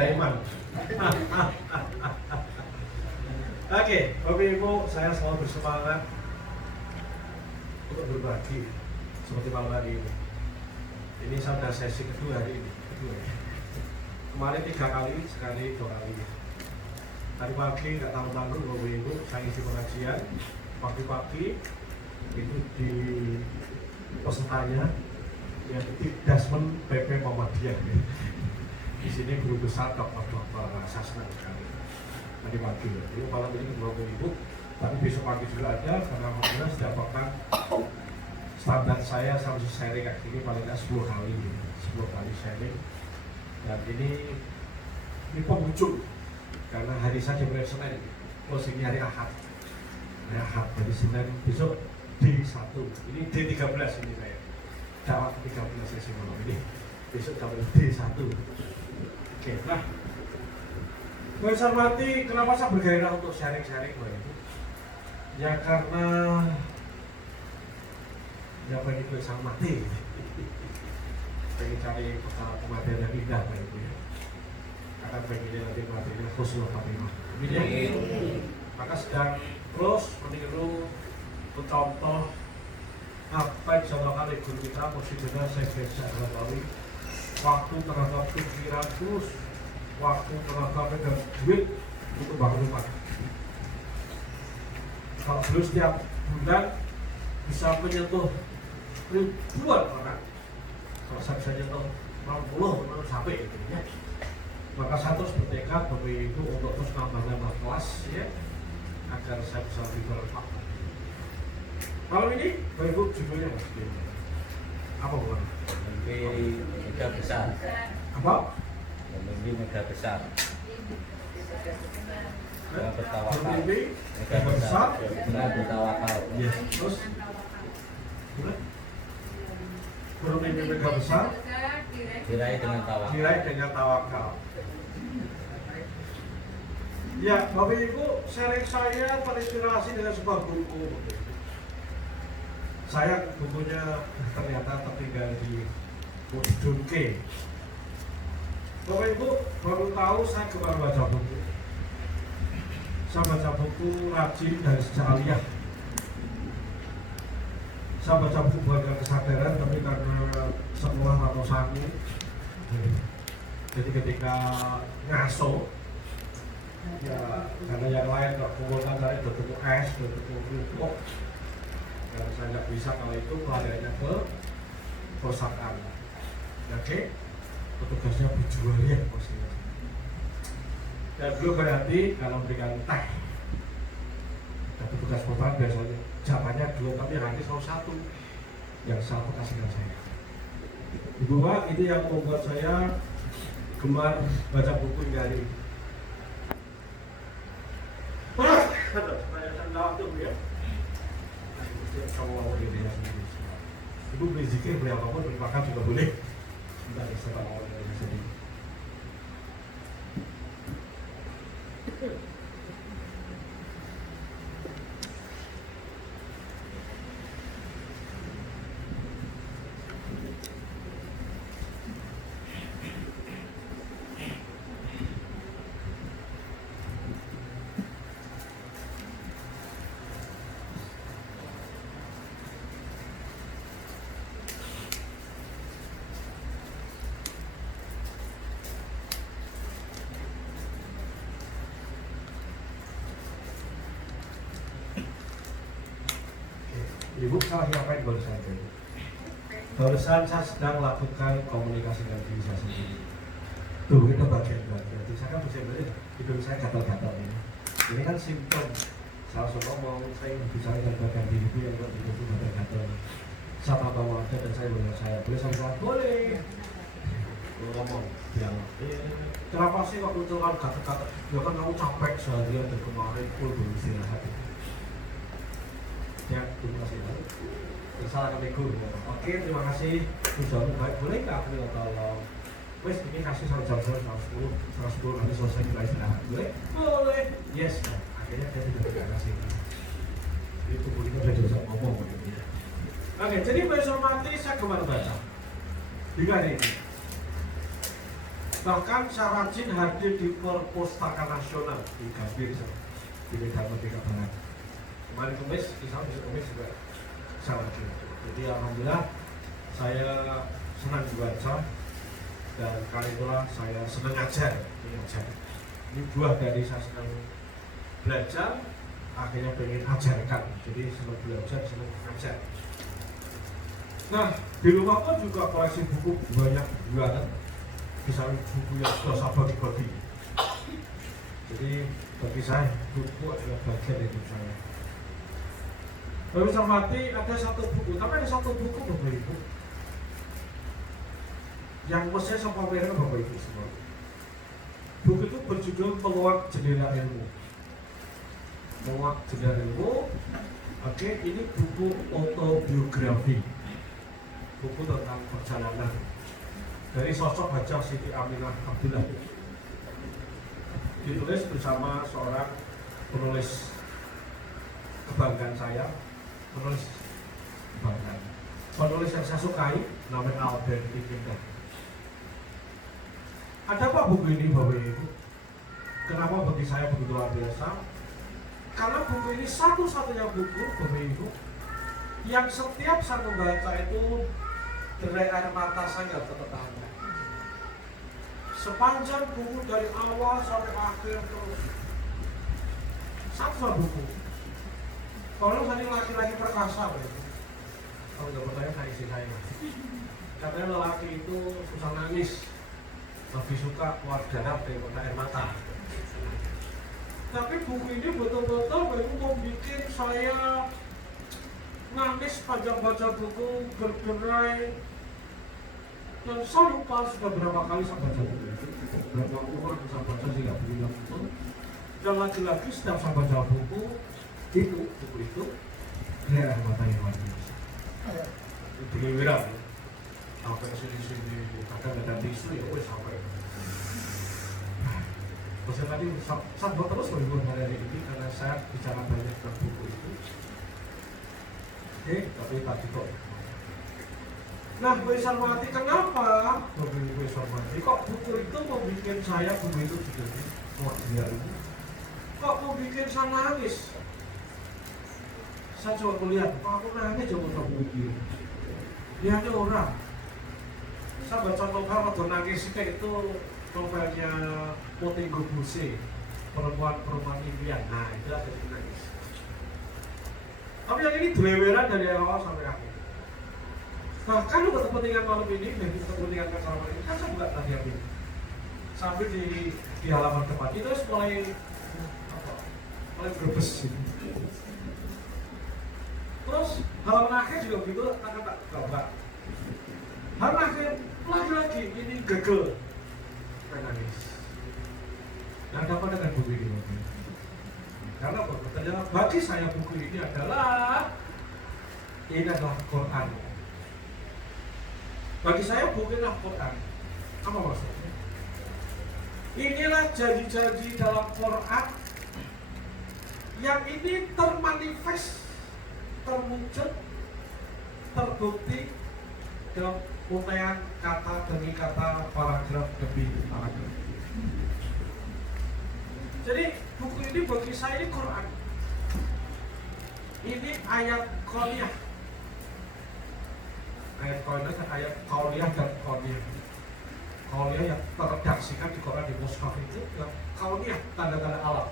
beda iman. Oke, Bapak Ibu, saya selalu bersemangat untuk berbagi seperti malam hari ini. Ini saya sudah sesi kedua hari ini. Kemarin 3 kali, sekali 2 kali. Tadi pagi nggak tahu-tahu Bapak Ibu, saya isi pengajian pagi-pagi itu di pesertanya yang di Dasmen PP Muhammadiyah. Di sini guru besar Dr. Sasna sekali. Tadi pagi, ini malam ini Bapak Ibu, tapi besok pagi juga ada karena alhamdulillah setiap pekan standar saya selalu sharing kayak gini paling nggak 10 kali sharing. Dan ini penghujung karena hari saja mulai Senin, closingnya hari Ahad. Dari Senin besok D1, ini D13 ini saya. Dakwah 13 sesi malam ini. Besok dapat D1. Oke, nah. Saya hormati, kenapa saya bergairah untuk sharing-sharing Bapak Ibu? Ya karena ya pengen itu sang mati. Pengen cari perkara kematian yang indah Bapak Ibu ya. Karena pengen nanti matinya husnul khatimah. Maka sedang terus meniru mencontoh apa yang disampaikan oleh guru kita Mursyidina Syekh Al-Ghazali. Waktu terhadap pikiran terus, waktu terhadap dan duit untuk bangun rumah. Kalau dulu setiap bulan bisa menyentuh ribuan orang, kalau saya bisa nyentuh 60 sampai gitu ya. Maka saya terus bertekad Bapak Ibu untuk terus nambah kelas ya, agar saya bisa lebih bermanfaat. Malam ini Bapak Ibu judulnya Mas apa bukan? Mimpi mega besar. Apa? Mimpi mega besar. Dengan bertawakal. Bermimpi mega besar. Dengan bertawakal. Yes. Terus bermimpi mega besar. Diraih dengan tawakal. Diraih dengan tawakal. Ya, Bapak Ibu, sharing saya terinspirasi dengan sebuah buku. Saya bukunya ternyata tertinggal di Dunke. Bapak Ibu baru tahu saya gemar baca buku. Saya baca buku rajin dari sejak aliyah. Saya baca buku bukan karena kesadaran, tapi karena sekolah atau sangu. Jadi ketika ngaso, ya karena yang lain kalau kumpulkan saya udah tutup es, udah tutup kerupuk. Karena saya nggak bisa kalau itu pelariannya ke perusahaan. Oke, petugasnya berjual ya posisinya. Dan belum berarti kalau memberikan teh, dan petugas perusahaan biasanya jawabannya 2 tapi yang nanti selalu 1. Yang 1 kasihkan saya. Ibu Wak, itu yang membuat saya gemar baca buku hingga hari ini. Ya. Kamu mau diri sendiri. Ibu beli zikir, beli apapun, beli makan juga boleh. Tidak ada sebab awal dari sendiri. Ibu salah ngapain barusan itu? Barusan saya sedang lakukan komunikasi dengan diri saya sendiri. Tuh, itu bagian. Saya kan bisa beri, hidung saya gatal-gatal ini. Ini kan simptom. Salah satu mau saya bicara dengan bagian diri itu yang buat hidung itu gatal-gatal. Saya tahu ada dan saya boleh saya boleh. Ngomong, bilang, kenapa sih waktu itu kan gatal-gatal? Ya kan kamu capek seharian dari kemarin full beristirahat. Ya, terima kasih. Salah kami guru. Oke, terima kasih. Sudah baik. Boleh nggak aku tolong? Wes ini kasih 1 jam 110 nanti selesai kita istirahat. Boleh. Yes. Akhirnya dia tidak kasih. Itu kita sudah bisa ngomong. Oke, jadi besok mati saya kemana baca? Hingga hari ini. Bahkan saya rajin hadir di Perpustakaan Nasional di Gambir, di Medan Merdeka Barat. Kemarin Kamis, kisah besok Kamis juga saya rajin. Jadi alhamdulillah saya senang membaca dan kali itulah saya senang ngajar. Ini buah dari saya senang belajar, akhirnya pengen ajarkan. Jadi senang belajar, senang ngajar. Nah, di rumah pun juga koleksi buku banyak banget. Misalnya buku yang sudah saya bagi-bagi. Jadi bagi saya buku adalah bagian dari hidup saya. Lalu saya mati ada satu buku, tapi ada satu buku Bapak Ibu yang mesti saya pamerkan Bapak Ibu semua. Buku itu berjudul Peluang Jendela Ilmu. Peluang Jendela Ilmu. Oke, ini buku autobiografi. Buku tentang perjalanan dari sosok Hajah Siti Aminah Abdullah. Ditulis bersama seorang penulis kebanggaan saya, penulis yang saya sukai, namanya Albert Ikinda. Ada apa buku ini Bapak Ibu? Kenapa bagi saya begitu luar biasa? Karena buku ini satu-satunya buku Bapak Ibu yang setiap saya membaca itu derai air mata saya nggak tertahan. Sepanjang buku dari awal sampai akhir terus satu buku. Kalau saya laki-laki perkasa, kalau nggak percaya saya isi saya. Katanya lelaki itu susah nangis, lebih suka keluar darah daripada air mata. Tapi buku ini betul-betul membuat saya nangis panjang baca buku, berderai, dan saya lupa sudah berapa kali saya baca buku. Berapa orang saya baca sih nggak bilang itu. Dan lagi-lagi setiap saya baca buku itu daerah mata yang luar biasa. Bergerak, sampai sini kadang ada tisu ya, wes sampai. Saya tadi saya terus menghibur hari ini karena saya bicara banyak tentang buku itu. Oke, tapi tadi kok. Nah, Bu Sarmati, kenapa Bu Sarmati kok buku itu mau bikin saya buku itu jadi dia ini? Kok mau bikin saya nangis? Saya coba kuliah, kok aku nangis coba buku ini. Lihatnya orang. Saya baca novel atau nangis kayak itu novelnya Motingo Buse, perempuan impian. Nah, itu ada di nangis. Tapi yang ini deleweran dari awal sampai akhir. Bahkan untuk kepentingan malam ini, dan kepentingan malam ini, kan saya juga tadi ini. Sampai di halaman depan itu mulai berbes. Terus halaman akhir juga begitu, akan tak gambar. Halaman akhir lagi ini gagal, nangis. Nah, dapat dengan buku ini. Karena ternyata bagi saya buku ini adalah Quran. Bagi saya buku inilah Quran. Apa maksudnya? Inilah janji-janji dalam Quran yang ini termanifest, terwujud, terbukti dalam untaian kata demi kata, paragraf demi paragraf. Jadi buku ini bagi saya ini Quran. Ini ayat qauliyah. Ayat qauliyah dan ayat qauliyah dan qauliyah. Qauliyah yang terredaksikan di Quran di mushaf itu yang qauliyah, tanda-tanda alam.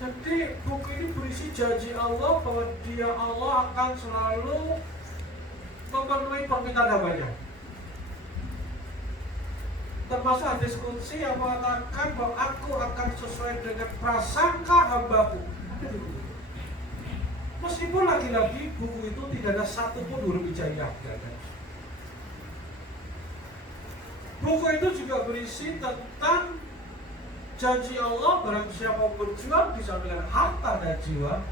Jadi buku ini berisi janji Allah bahwa Dia Allah akan selalu memenuhi permintaan hambanya. Termasuk hadis qudsi yang mengatakan bahwa aku akan sesuai dengan prasangka hambaku. Meskipun lagi-lagi buku itu tidak ada satupun huruf hijaiyah. Buku itu juga berisi tentang janji Allah, barang siapa berjuang bisa dengan harta dan jiwa,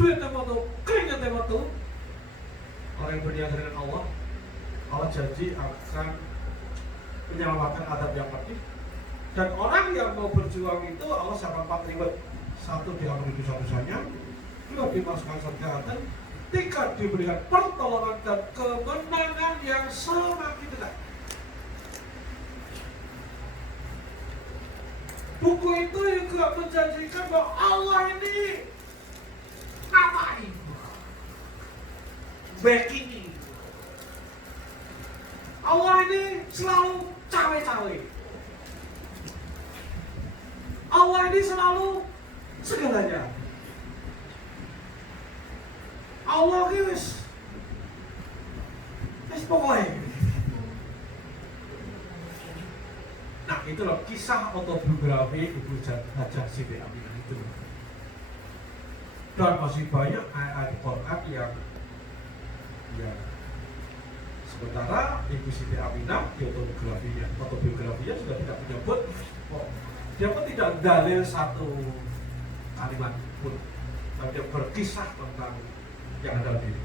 duit tematu, keringat tematu, orang yang berniaga dengan Allah janji akan menyelamatkan adab yang pedih. Dan orang yang mau berjuang itu Allah siapkan 4 reward. 1, diampuni dosa-dosanya, 2, dimasukkan surga, 3, diberikan pertolongan dan kemenangan yang semakin dekat. Buku itu juga menjanjikan bahwa Allah ini ngapain? Backing. Allah ini selalu cawe-cawe. Allah ini selalu segalanya. Allah ini wis pokoknya. Nah, itu loh kisah autobiografi Ibu Hajah Siti Aminah itu. Dan masih banyak ayat Quran yang sementara Ibu Siti Aminah di autobiografinya sudah tidak menyebut, dia pun tidak dalil satu kalimat pun, tapi dia berkisah tentang yang ada di diri.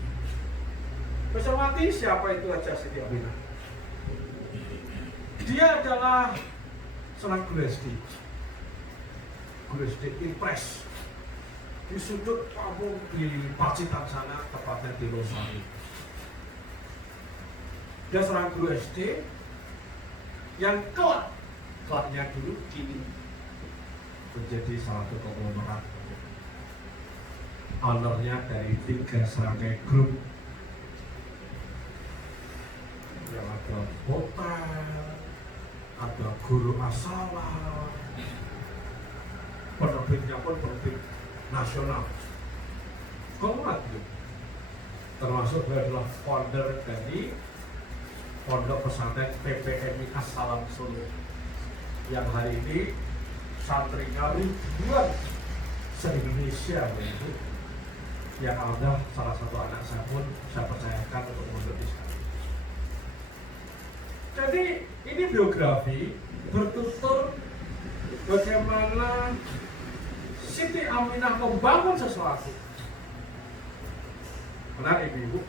Mati siapa itu Hajah Siti Aminah? Dia adalah seorang guru SD Impres di sudut kampung di Pacitan sana, tepatnya di Losari. Dia seorang guru SD yang kelasnya dulu kini menjadi salah satu konglomerat, ownernya dari 3 serangkai grup yang ada hotel, ada guru asalan, penerbitnya pun penerbit nasional. Konglomerat itu termasuk dia adalah founder dari Pondok Pesantren PPMI As-Salam Solo yang hari ini santrinya ribuan se-Indonesia begitu, yang ada salah satu anak saya pun saya percayakan untuk mondok di sana. Jadi ini biografi bertutur bagaimana Siti Aminah membangun sesuatu. Benar Ibu?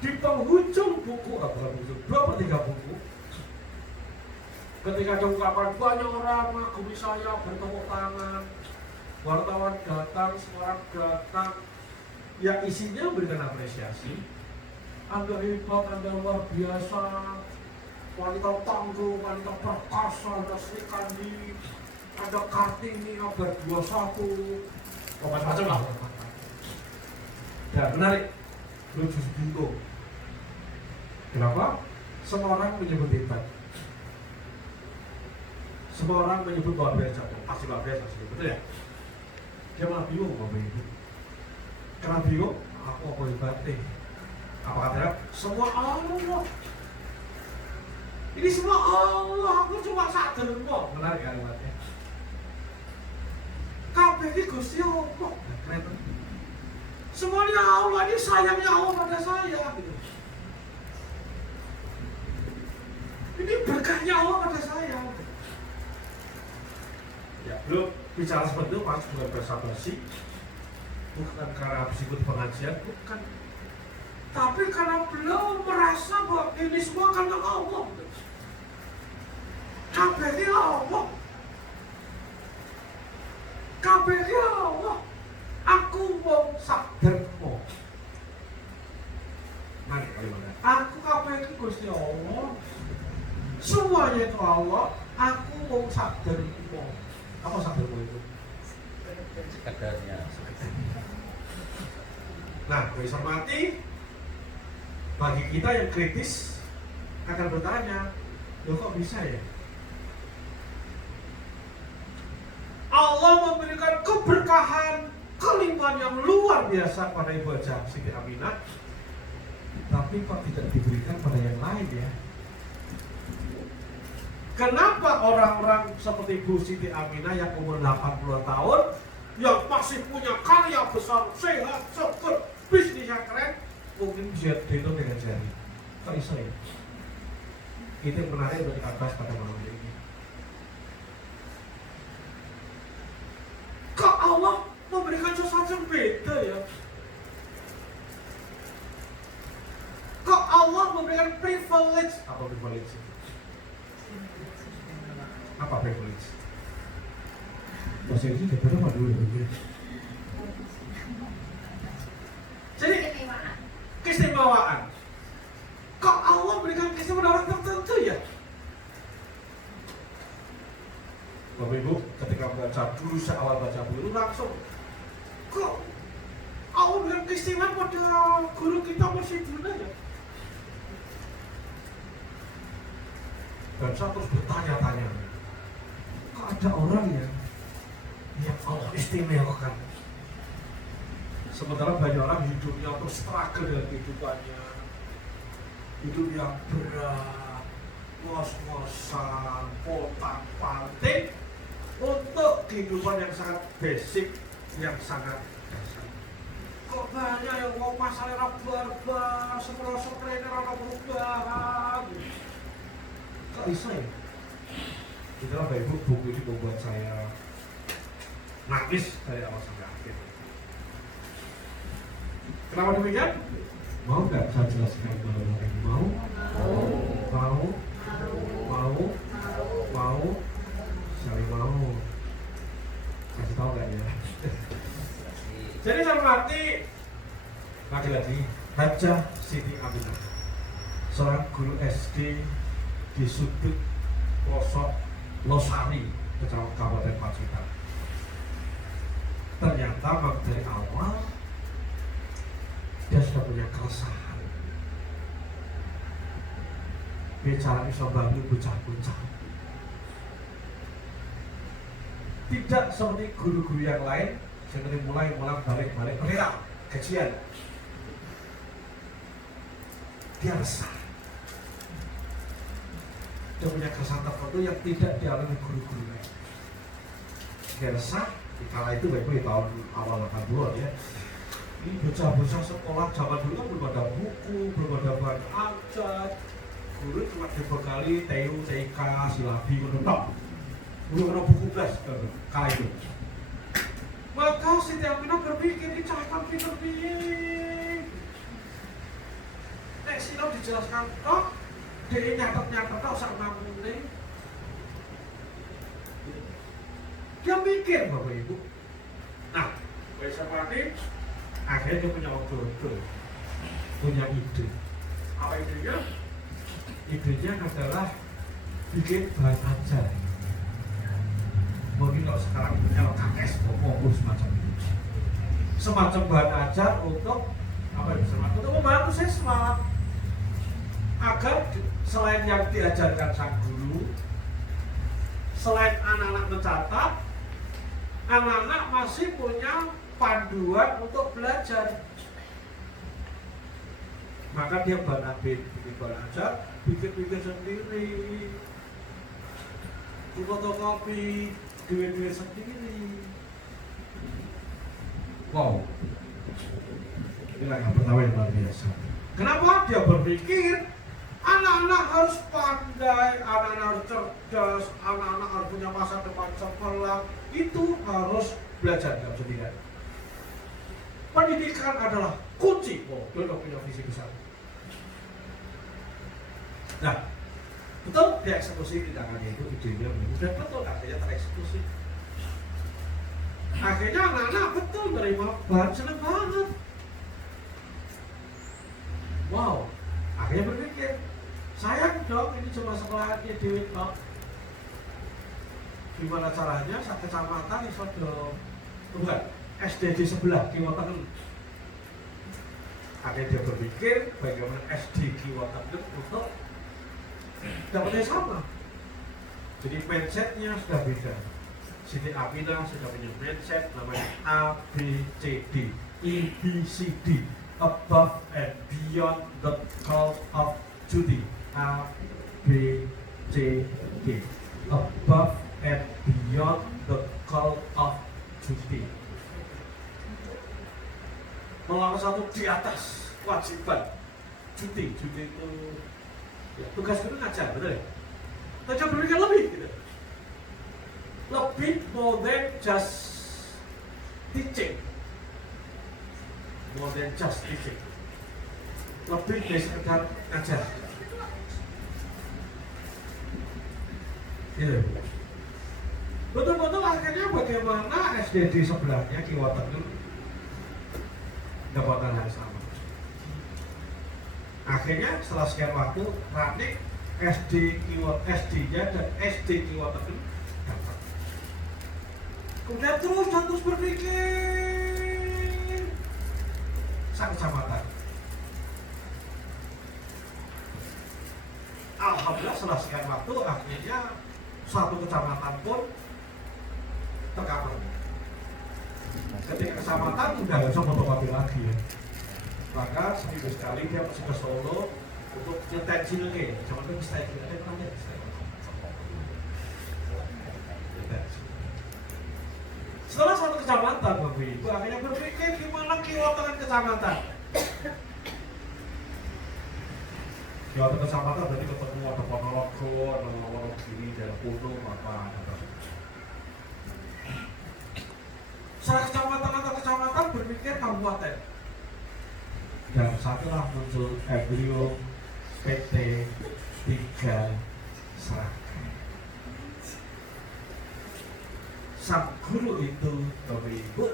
Di penghujung buku, bukan penghujung, 2/3 buku, ketika ada ungkapan banyak orang mengagumi saya, bertepuk tangan, wartawan datang, seorang datang, yang isinya memberikan apresiasi. Anda hebat, Anda luar biasa, wanita tangguh, wanita perkasa, Anda Sri Kandi, ada Kartini abad 21, macam-macam lah. Dan menarik, lucu bingung. Kenapa? Semua orang menyebut hebat, semua orang menyebut luar biasa, pasti luar biasa, betul ya? Dia malah bingung Bapak Ibu. Kenapa bingung? Aku apa hebatnya? Apa katanya? Semua Allah. Ini semua Allah, aku cuma sadar kok. Menarik kalimatnya. Kabeh iki Gusti Allah. Keren. Semuanya Allah, ini sayangnya Allah pada saya gitu. Ini berkahnya Allah pada saya. Ya, belum bicara seperti itu, Mas, bukan basa-basi, bukan karena habis ikut pengajian, bukan. Tapi karena beliau merasa bahwa ini semua karena Allah. Kabehnya Allah. Kabehnya Allah. Aku mau sadar kok. Mari kalimatnya. Aku kabeh Gusti Allah. Semuanya itu Allah. Aku mau sadar kok. Apa sadarmu itu? Sekedarnya. Nah, bisa mati. Bagi kita yang kritis akan bertanya, loh kok bisa ya? Allah memberikan keberkahan, kelimpahan yang luar biasa pada Ibu Hajah Siti Aminah, tapi kok tidak diberikan pada yang lain ya? Kenapa orang-orang seperti Ibu Siti Aminah yang umur 80 tahun, yang masih punya karya besar, sehat, seger, bisnisnya keren, mungkin bisa dihitung dengan jari? Kok iso ya? Itu yang menarik untuk kita bahas pada malam ini. Kok Allah memberikan sesuatu yang beda ya? Kok Allah memberikan privilege? Apa privilege? Apa privilege? Bahasa Inggris daripada apa dulu ya? Jadi keistimewaan. Kok Allah berikan keistimewaan orang tertentu ya? Bapak Ibu ketika membaca dulu awal baca buku itu langsung kok aku bilang keistimewaan pada guru kita masih dulu aja. Dan saya terus bertanya-tanya, kok ada orang yang Allah istimewakan, sementara banyak orang hidupnya terus struggle dengan kehidupannya, hidup yang berat, ngos-ngosan, potak-panting untuk kehidupan yang sangat basic, yang sangat dasar. Kok banyak yang mau masalah barbar, sepuluh-sepuluh orang perubahan. Kok bisa ya? Itulah Bapak Ibu, buku ini membuat saya nangis dari awal sampai akhir. Kenapa demikian? Mau nggak saya jelaskan kepada Bapak Ibu? Mau? Mau? Mau? Mau? Saling mau. Kasih tahu nggak ya? Jadi saya mati lagi-lagi Hajah Siti Aminah, seorang guru SD di sudut pelosok Losari, Kabupaten Pacitan. Ternyata dari awal dia sudah punya keresahan. Bicara iso bangun bocah-bocah. Tidak seperti guru-guru yang lain, seperti mulai balik rela kajian. Dia resah. Dia punya keresahan tertentu yang tidak dialami guru-guru lain. Dia resah. Kala itu Bapak di tahun awal 80-an ya. Ini bocah-bocah sekolah zaman dulu kan belum ada buku, belum ada bahan ajar. Guru cuma dibekali TU, TK, silabi, menetap. Belum ada buku belas kala itu. Maka Siti Aminah berpikir, ini cahkan pikir piye. Nek silau dijelaskan tok, dia nyatet-nyatet tok sak mamune. Dia mikir Bapak Ibu. Nah, Bapak Mati akhirnya dia punya obrol, punya ide. Apa idenya? Idenya adalah bikin bahan ajar. Mungkin kalau sekarang punya LKS, fokus semacam itu. Semacam bahan ajar untuk apa ya? Untuk membantu siswa agar selain yang diajarkan sang guru, selain anak-anak mencatat, anak-anak masih punya panduan untuk belajar. Maka dia bikin bahan ajar, bikin sendiri, fotokopi, duit sendiri. Wow, ini yang pertama yang luar biasa. Kenapa dia berpikir anak-anak harus pandai, anak-anak harus cerdas, anak-anak harus punya masa depan cemerlang. Itu harus belajar, nggak bisa tidak. Pendidikan adalah kunci. Oh, dia udah punya visi besar. Nah, betul dieksekusi tindakannya itu, idenya mudah, betul akhirnya tereksekusi. Akhirnya anak-anak betul menerima bahan, senang banget. Wow, akhirnya berpikir, sayang dong ini cuma sekolahannya Dewi Tok. Gimana caranya satu kecamatan iso dong, bukan SD di sebelah Kiwoten. Akhirnya dia berpikir bagaimana SD Kiwoten untuk dapatnya sama. Jadi mindsetnya sudah beda. Siti Aminah sudah punya mindset namanya ABCD, EBCD, above and beyond the call of duty. ABCD, above and beyond the call of duty. Melawan satu di atas kewajiban. Cuti itu ya, tugas itu ngajar, betul ya? Tapi berpikir lebih gitu. Lebih more than just teaching. More than just teaching. Lebih dari sekedar ngajar. Gitu. Betul-betul akhirnya bagaimana SD di sebelahnya Kiwoten itu dapatan yang sama. Akhirnya setelah sekian waktu Ranik SD-nya dan SD Kiwoten itu dapat. Kemudian terus berpikir sang kecamatan. Alhamdulillah setelah sekian waktu akhirnya suatu kecamatan pun tercover. Ketika kecamatan udah nggak bisa fotokopi lagi ya. Maka seminggu sekali dia masih ke Solo untuk nyetek cilenge. Zaman itu nyetek cilenge namanya. Setelah satu kecamatan, Bapak Ibu akhirnya berpikir gimana kilometer kecamatan. Kilometer kecamatan berarti ketemu ada Ponorogo, ada Wonogiri, daerah Gunung, apa. Setelah kecamatan atau kecamatan berpikir kabupaten. Dan satulah muncul embrio PT 3 Seragen. Sang guru itu, Bapak Ibu,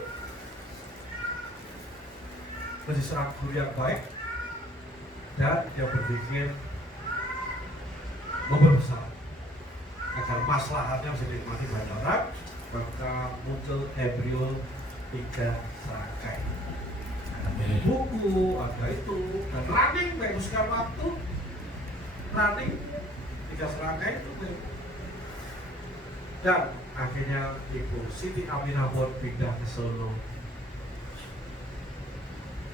menjadi seorang guru yang baik dan dia berpikir membesar agar maslahatnya bisa dinikmati banyak orang, maka muncul embrio 3 Seragen. Ada buku, ada itu, dan running menguskan waktu, running 3 Seragen itu. Dan akhirnya Ibu Siti Aminah pun pindah ke Solo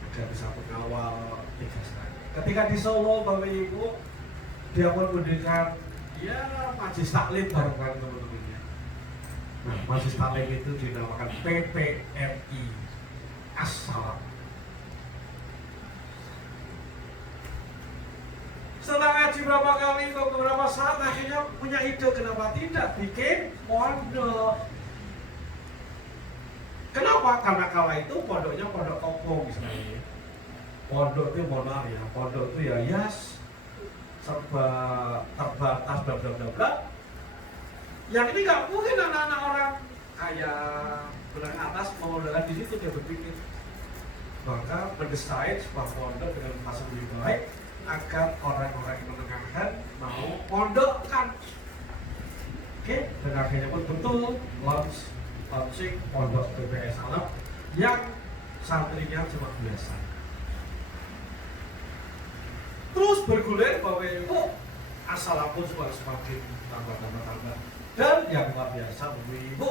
agar bisa mengawal 3 Seragen. Ketika di Solo, Bapak Ibu, dia pun mendirikan majelis taklim bareng teman-temannya. Nah, majelis taklim itu dinamakan PPMI As-Salam. Setelah ngaji berapa kali, beberapa saat, akhirnya punya ide kenapa tidak bikin pondok. Kenapa? Karena kala itu pondoknya pondok toko misalnya. Pondok itu monar ya, pondok itu ya serba terbatas bla bla bla bla. Yang ini nggak mungkin anak-anak orang kaya menengah atas menggunakan di situ, dia berpikir. Maka mendesain sebuah pondok dengan fasilitas lebih baik agar orang-orang yang menengahkan mau pondokkan. Oke, dan akhirnya pun betul launching pondok PPS Alam yang santrinya cuma biasa. Terus bergulir Bapak Ibu, As-Salam pun semakin tambah. Dan yang luar biasa Bapak Ibu,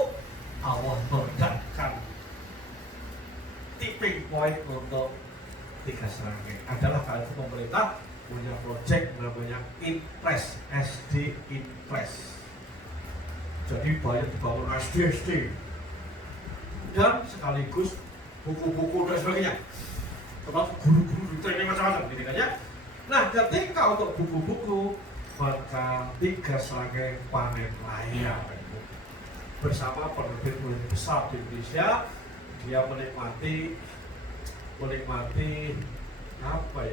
Allah meletakkan tipping point untuk 3 Seragen adalah kali itu pemerintah punya proyek namanya Inpres, SD Inpres. Jadi banyak dibangun SD dan sekaligus buku-buku dan sebagainya. Termasuk guru-guru training macam-macam gitu kan ya. Nah, ketika untuk buku-buku maka 3 Seragen panen raya bersama penerbit besar di Indonesia, dia menikmati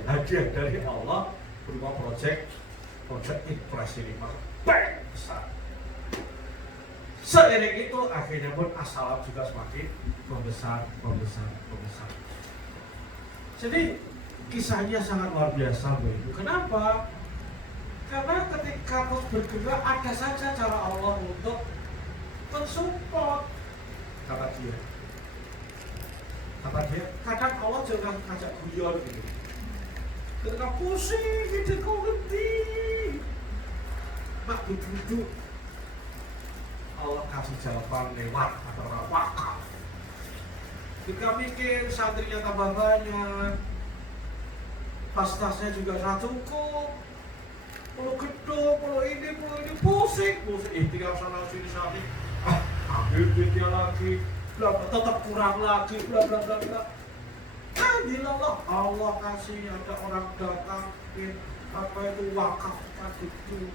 hadiah dari Allah berupa proyek Inpres ini, maka besar. Seiring itu akhirnya pun As-Salam juga semakin membesar. Jadi kisahnya sangat luar biasa Bu Ibu. Kenapa? Karena ketika terus bergerak ada saja cara Allah untuk mensupport. Kata dia, kadang Allah jangan ngajak guyon gitu. Ketika pusing, ide kau gede, mak duduk, Allah kasih jawaban lewat atau wakaf. Ketika mikir santrinya tambah banyak, tas-tasnya juga sangat cukup, perlu gedung, perlu ini, pusing, tinggal sana sini, ambil duitnya lagi, tetap kurang lagi, bla. Alhamdulillah Allah kasih, ada orang datang, apa itu wakaf itu.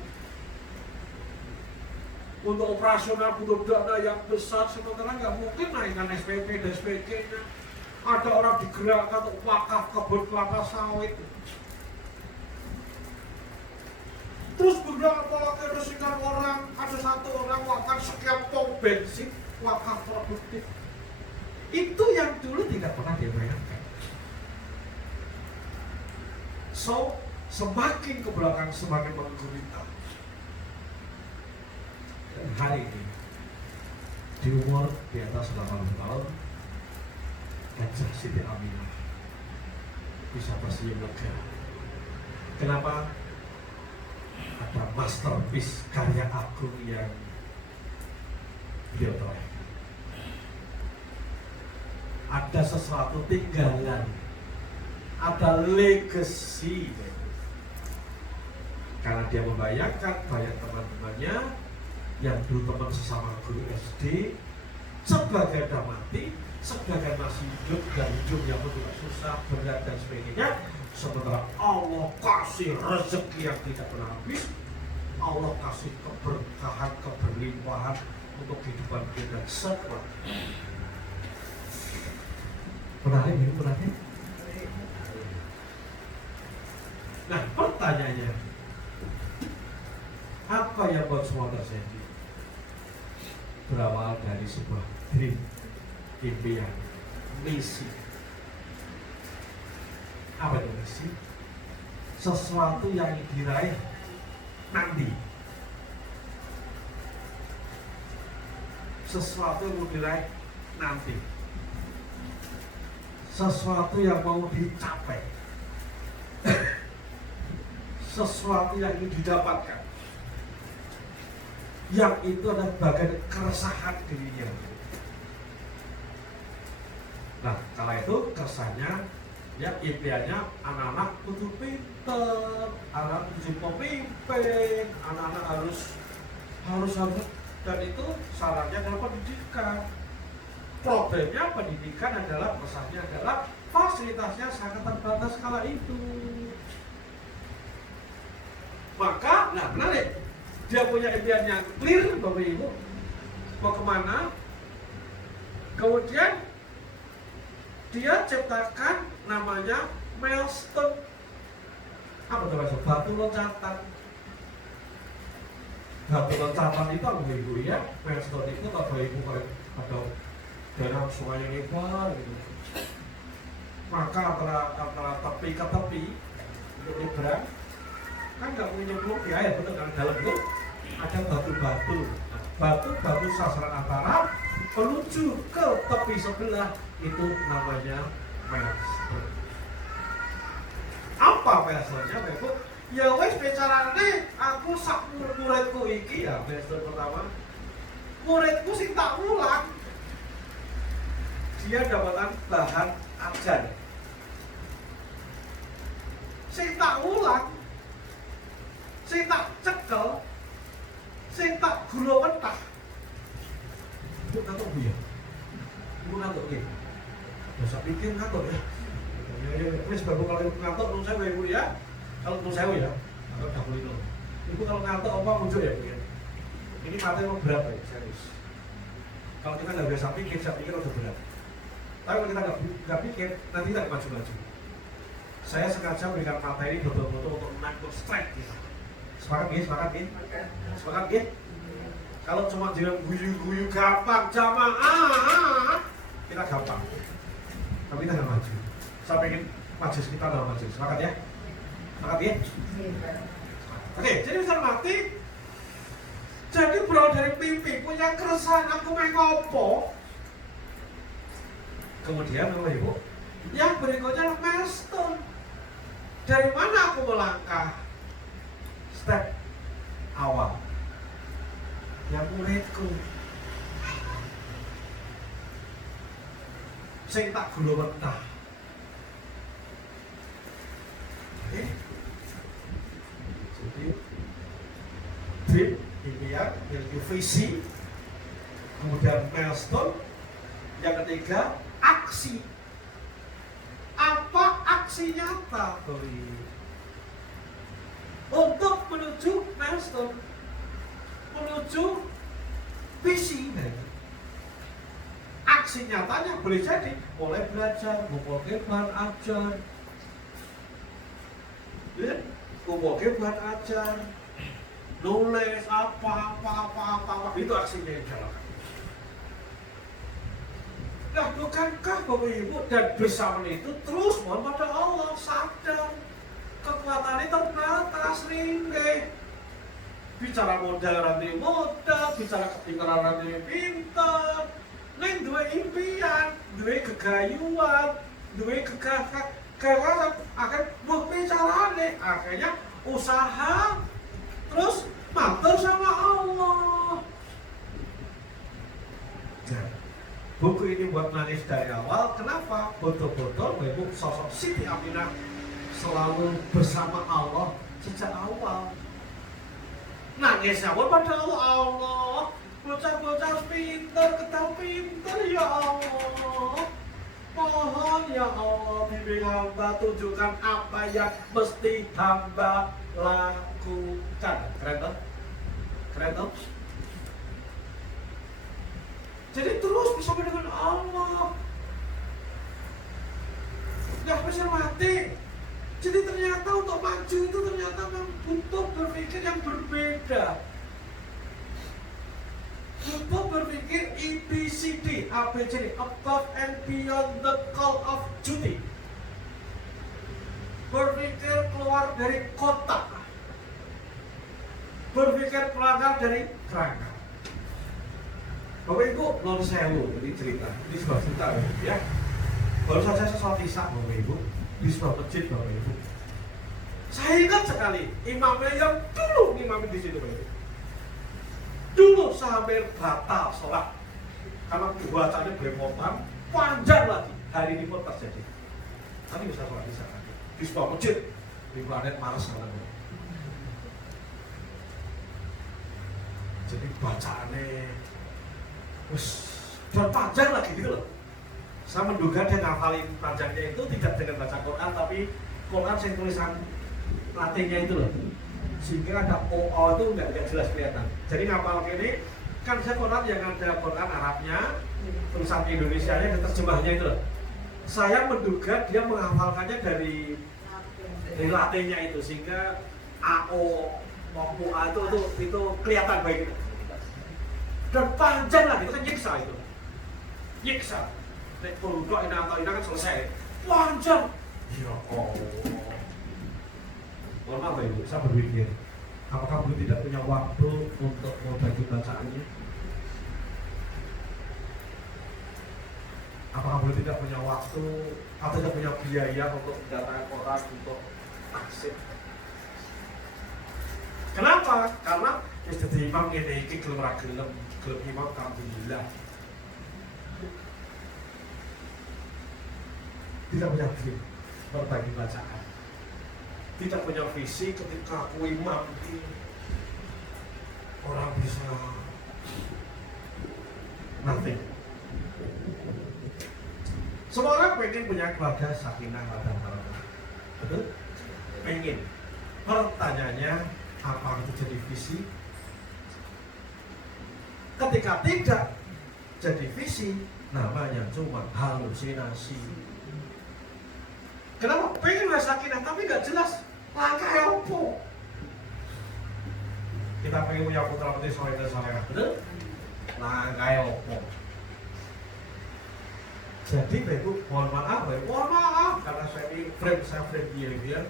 Untuk operasional butuh dana yang besar, sementara nggak mungkin naikkan SPP dan sebagainya. Ada orang digerakkan untuk wakaf kebun kelapa sawit. Terus beberapa wakil resmikan orang, ada satu orang wakaf sekian pom bensin, wakaf produktif. Itu yang dulu tidak pernah dibayangkan. So, semakin ke belakang semakin menggurita. Dan hari ini di umur di atas 80 tahun, Gajah Siti Aminah bisa tersenyum lega. Kenapa? Ada masterpiece karya agung yang beliau torehkan. Ada sesuatu tinggalan, ada legacy. Karena dia membayangkan banyak teman-temannya yang dulu teman sesama guru SD, sebagai dah mati, sebagai masih hidup dan hidupnya pun juga susah, berat dan sebagainya. Sementara Allah kasih rezeki yang tidak pernah habis, Allah kasih keberkahan, keberlimpahan untuk kehidupan kita semua. Menarik ini, menarik. Nah, pertanyaannya, apa yang buat semua terjadi? Berawal dari sebuah dream, impian, misi. Apa itu misi? Sesuatu yang diraih nanti. Sesuatu yang mau diraih nanti. Sesuatu yang mau dicapai. Sesuatu yang ingin didapatkan. Yang itu adalah bagian keresahan dirinya. Nah, kala itu kesannya, ya impiannya anak-anak kudu pinter, anak kudu pemimpin, anak-anak harus dan itu syaratnya adalah pendidikan. Problemnya pendidikan adalah kesannya adalah fasilitasnya sangat terbatas kala itu. Maka, nah menarik, dia punya impian yang clear, Bapak Ibu, mau kemana? Kemudian dia ciptakan namanya milestone. Apa itu milestone? Batu loncatan. Batu loncatan itu Bapak Ibu ya, milestone itu Bapak Ibu ada dalam sungai yang lebar gitu. Maka antara tepi ke tepi untuk nyebrang kan nggak punya nyemplung di air, betul kan? Dalam itu ada batu-batu. Batu-batu sasaran antara menuju ke tepi sebelah itu namanya milestone. Apa milestone-nya, Bapak? Ya wes bicarane aku sak muridku iki ya, milestone pertama. Muridku sing tak ulang. Dia dapatan bahan ajar. Sing tak ulang, sing tak cekel, sing tak gula mentah. Ibu ngantuk Bu ya? Ibu ngantuk ya? Dosa pikir ngantuk ya? Ya, wis baru kalau ibu ngantuk, nung saya Ibu ya? Kalau nung saya ya? Atau dahulu itu. Ibu kalau ngantuk apa muncul ya? Ini materi mau berat ya, serius. Kalau kita nggak biasa pikir, saya pikir udah berat. Tapi kalau kita nggak pikir, nanti kita maju-maju. Saya sengaja berikan materi betul-betul untuk menangkut strike kita. Sepakat ya? Sepakat ya? Sepakat ya? Kalau cuma jangan guyu-guyu gampang, jamaah, kita gampang. Tapi kita nggak maju. Saya pengen majelis kita nggak maju. Sepakat ya? Sepakat ya? Oke, jadi bisa mati. Jadi berawal dari mimpi, punya keresahan aku main ngopo. Kemudian Bapak Ibu, yang berikutnya adalah milestone. Dari mana aku melangkah? Step awal. Yang muridku. Sing tak gula mentah. Oke. Jadi dream, impian, yang visi, kemudian milestone, yang ketiga aksi. Apa aksi nyata untuk menuju milestone, menuju visi? Aksi nyatanya boleh jadi mulai belajar, ngumpulkan bahan ajar, ngumpulkan bahan ajar, nulis apa, itu aksinya yang jalan. Nah, bukankah Bapak Ibu dan bersama itu terus mohon pada Allah, sadar kekuatannya terbatas, ringgih. bicara modal nanti modal, bicara kepintaran nanti pinter, neng dua impian, dua kegayuan, dua kegagalan, akan berbicara nih, akhirnya usaha, terus matur sama Allah. Nah, buku ini buat nangis dari awal. Kenapa? Betul-betul memang sosok Siti Aminah selalu bersama Allah sejak awal. Nangisnya pun pada Allah. Bocah-bocah pinter, ketahui pinter ya Allah. Mohon ya Allah bimbing hamba, tunjukkan apa yang mesti hamba lakukan. Keren toh? Keren toh? Jadi terus bersama dengan Allah. Gak bisa mati. Jadi ternyata untuk maju itu ternyata memang butuh berpikir yang berbeda. Butuh berpikir ABCD, ABCD, above and beyond the call of duty. Berpikir keluar dari kotak. Berpikir keluar dari kerangka. Bapak Ibu, non sewu, ini cerita. Ini sebuah cerita ya. Baru saja saya sholat isya, Bapak Ibu, di sebuah masjid, Bapak Ibu. Saya ingat sekali imamnya yang dulu imamin di situ, Bapak Ibu. Dulu sampai batal sholat karena bacanya belepotan, panjang lagi. Hari ini pun terjadi. Nanti bisa sholat isya di sebuah masjid. Di planet Mars mana? Jadi bacaannya dan panjang lagi gitu loh. Saya menduga dia ngafalin panjangnya itu tidak dengan baca Quran, tapi Quran yang tulisan Latinnya itu loh, sehingga ada OO itu nggak jelas kelihatan. Jadi ngapal ini kan saya Quran yang ada Quran Arabnya, tulisan Indonesianya dan terjemahnya itu loh. Saya menduga dia menghafalkannya dari Latinnya itu, sehingga AO maupun A itu kelihatan baik itu. Dan panjang lagi, itu kan nyiksa itu. Nyiksa. Nek penduduk ini atau ini kan selesai. Panjang. Ya Allah. Mohon maaf Ibu, saya berpikir, apakah Ibu tidak punya waktu untuk membagi bacaannya? Apakah Ibu tidak punya waktu atau tidak punya biaya untuk mendatangkan orang untuk taksir? Kenapa? Karena jadi imam ini gelem ra gelem imam alhamdulillah. Tidak punya tim berbagi bacaan. Tidak punya visi ketika aku imam ini orang bisa nothing. Semua orang pengen punya keluarga sakinah mawaddah warahmah. Betul? Pengen. Pertanyaannya, apa itu jadi visi? Ketika tidak jadi visi, namanya cuma halusinasi. Kenapa? Pengen sakinah tapi nggak jelas langkah apa. Kita pengen punya putra putri soleh dan salehah, betul? Langkah apa? Jadi Ibu, mohon maaf, karena saya ini frame behavior.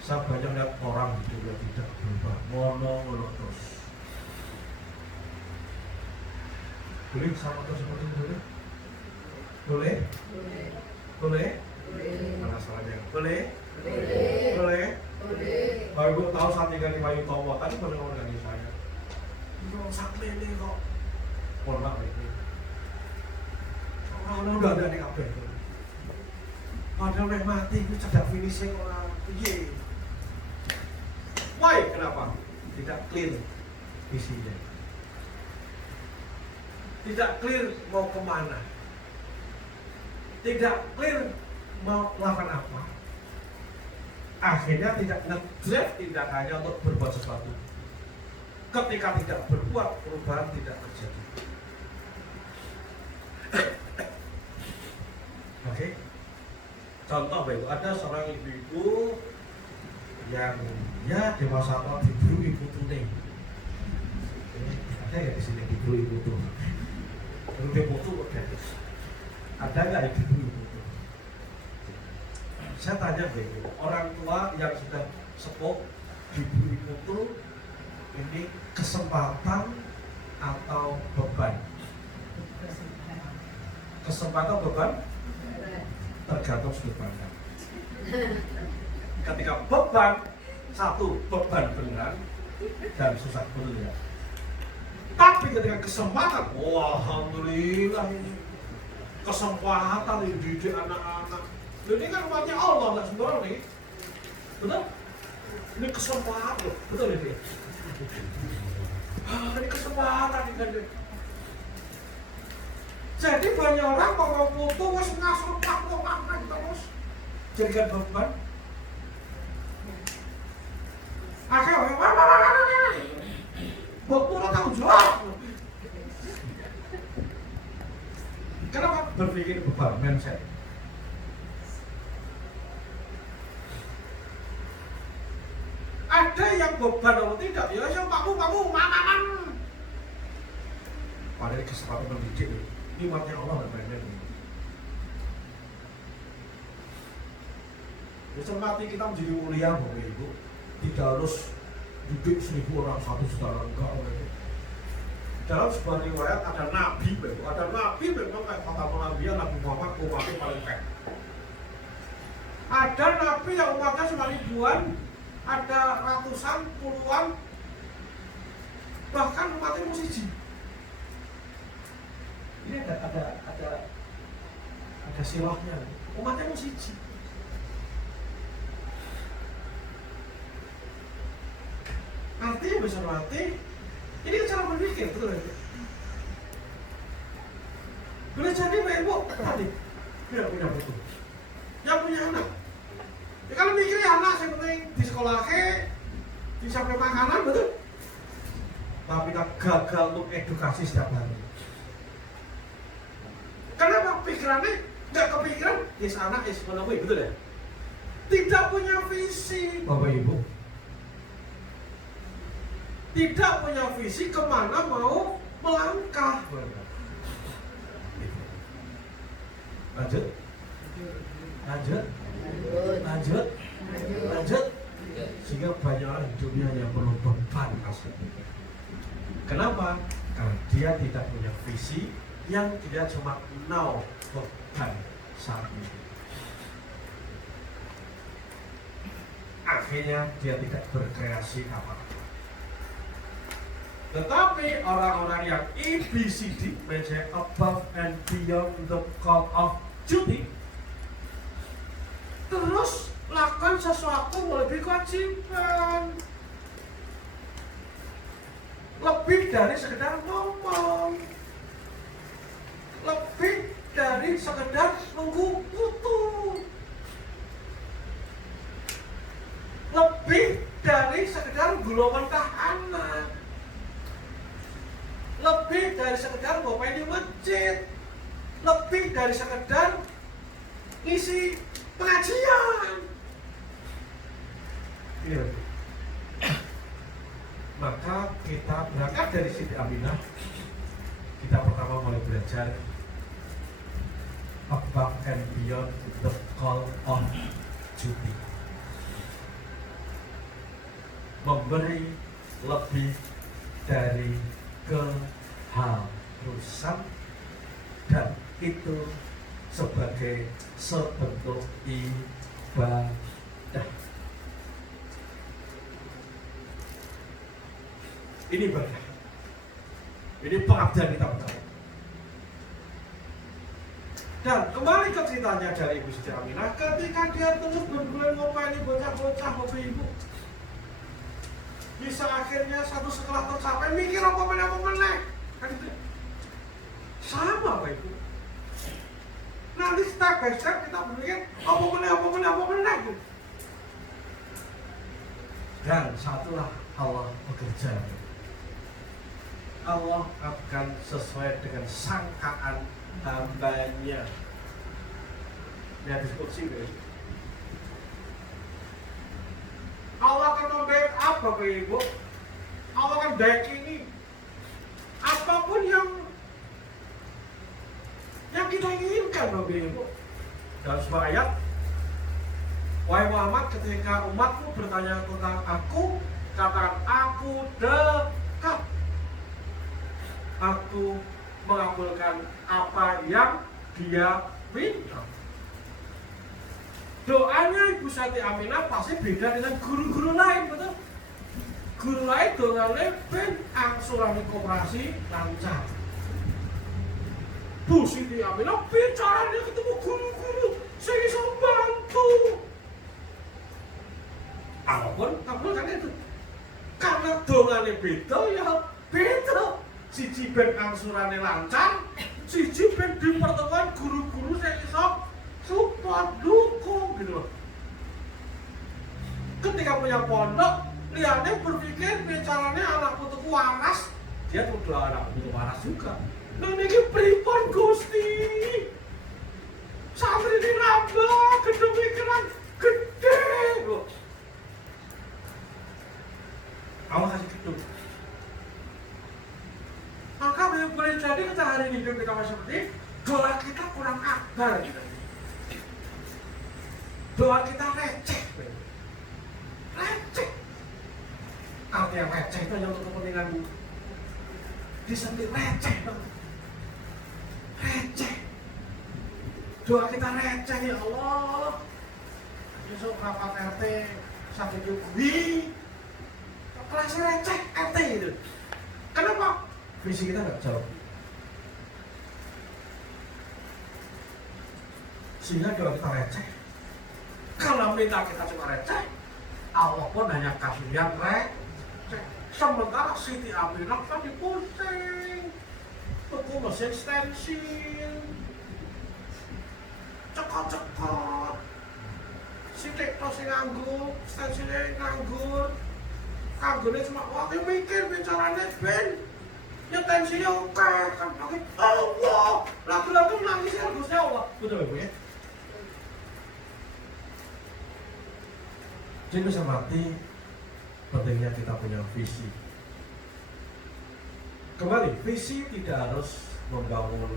Saya banyak lihat orang gitu yang tidak berubah, mono terus. Boleh sama terus seperti itu boleh? Boleh? Boleh? Mana salahnya? Boleh? Boleh? Kalau Ibu tahu saat tinggal di Wayu Tomo, tadi boleh ngomong dengan saya. Ini orang sakit ini kok. Mohon maaf ini. Orang udah ada di kabeh. Padahal udah mati, itu cedak finishing orang. Iya. Why? Kenapa? Tidak clear visinya. Tidak clear mau kemana. Tidak clear mau melakukan apa. Akhirnya tidak nge-drive tindakannya untuk berbuat sesuatu. Ketika tidak berbuat, perubahan tidak terjadi. Oke. Contoh baik, ada seorang ibu-ibu yang ya dewasa tua diburu ibu tune. Ada ya di sini diburu ibu tuh. Kalau dia foto ada nggak ibu tuh? Saya tanya baik, orang tua yang sudah sepuh diburu ibu tuh Ini kesempatan atau beban? Kesempatan beban tergantung sudut pandang. Ketika beban, satu beban beneran dan susah beneran. Tapi ketika kesempatan, wah, alhamdulillah ini kesempatan ini didik anak-anak. Ini kan umatnya Allah, nggak sembarang nih, betul? Ini kesempatan loh, betul ini. Ini kesempatan ini kan. Jadi banyak orang kalau foto wes ngasuh pak terus jadikan beban. Akhirnya, buat pulang tanggung jawab. Kenapa berpikir beban mindset? Ada yang beban atau tidak? Ya, yang kamu, makanan. Padahal kesempatan mendidik ini umatnya Allah dan main-main. Cermati kita menjadi mulia, Bapak Ibu. Tidak harus didik 1000 orang, 1 juta orang, enggak. Dalam sebuah riwayat ada nabi, ada nabi memang kayak kata Nabi Muhammad umatnya paling baik. Ada nabi yang umatnya cuma ribuan, ada ratusan, puluhan, bahkan umatnya musisi. Ini ada silahnya, umatnya musisi. Artinya bisa mati. Ini cara berpikir, betul ya? Boleh jadi Pak Ibu tadi, tidak punya betul. Yang punya anak, ya kalau mikirnya anak yang penting di sekolah disampai makanan, betul? Tapi kita gagal untuk edukasi setiap hari. Kenapa pikirannya nggak kepikiran? Is anak is menemui, betul ya? Tidak punya visi, Bapak Ibu. Tidak punya visi kemana mau melangkah. Lanjut. Sehingga banyak orang hidupnya hanya perlu beban asli. Kenapa? Karena dia tidak punya visi yang tidak cuma now beban saat ini. Akhirnya dia tidak berkreasi apa-apa. Tetapi orang-orang yang ABCD, menjadi above and beyond the call of duty, terus lakukan sesuatu melebihi kewajiban, lebih dari sekedar ngomong, lebih dari sekedar nunggu butuh, lebih dari sekedar gulungan tahanan, lebih dari sekedar bapak di masjid, lebih dari sekedar ngisi pengajian. Iya. Maka kita berangkat dari Siti Aminah. Kita pertama mulai belajar above and beyond the call of duty. Memberi lebih dari keharusan, dan itu sebagai sebentuk ibadah. Ini ibadah. Ini pengabdian kita betul. Dan kembali ke ceritanya dari Ibu Siti Aminah, ketika dia terus berbulan ngopeni bocah-bocah, Bapak Ibu, bisa akhirnya satu sekolah tercapai, mikir apa meneh kan itu sama Pak Ibu. Nanti step by step kita berpikir apa meneh gitu. Dan satulah Allah bekerja. Allah akan sesuai dengan sangkaan hambanya. Dia diskusi guys. Allah akan membackup Bapak Ibu. Allah akan backing apapun yang kita inginkan Bapak Ibu. Dalam sebuah ayat, wahai Muhammad, ketika umatmu bertanya tentang aku, Katakan, aku dekat. Aku mengabulkan apa yang dia minta. Doanya Ibu Siti Aminah pasti beda dengan guru-guru lain, betul? Guru lain doanya ben angsuran koperasi lancar. Bu Siti Aminah bicaranya ketemu guru-guru saya bisa bantu. Apapun kan itu. Karena doanya beda ya beda. Siji ben angsurannya lancar, siji ben dipertemukan guru-guru saya bisa support dukung gitu loh. Ketika punya pondok, lihatnya berpikir bicaranya anak putuku waras, dia tuh anak putu waras juga. Nah ini pripun Gusti, santri ini nambah, gede pikiran gede loh. Kamu kasih gitu. Maka boleh jadi kita hari ini hidup kita seperti doa kita kurang akbar gitu. Doa kita receh. Receh. Artinya receh itu hanya untuk kepentingan disentil receh banget. Receh. Doa kita receh ya Allah. Besok rapat RT sampai Jokowi. Kelasnya receh RT itu. Kenapa? Visi kita nggak jauh. Sehingga doa kita receh. Kalau minta kita cuma receh, Allah pun hanya kasih yang receh. Sementara Siti Aminah kan pusing, tuku mesin stensil, cekot-cekot, Siti masih nganggur, stensilnya nganggur, kanggurnya cuma wakil mikir bicaranya ben, ya tensinya oke, kan pakai Allah, lagu-lagu nangisnya Gusti Allah, betul ya Bu ya? Jadi bisa mati pentingnya kita punya visi. Kembali, visi tidak harus membangun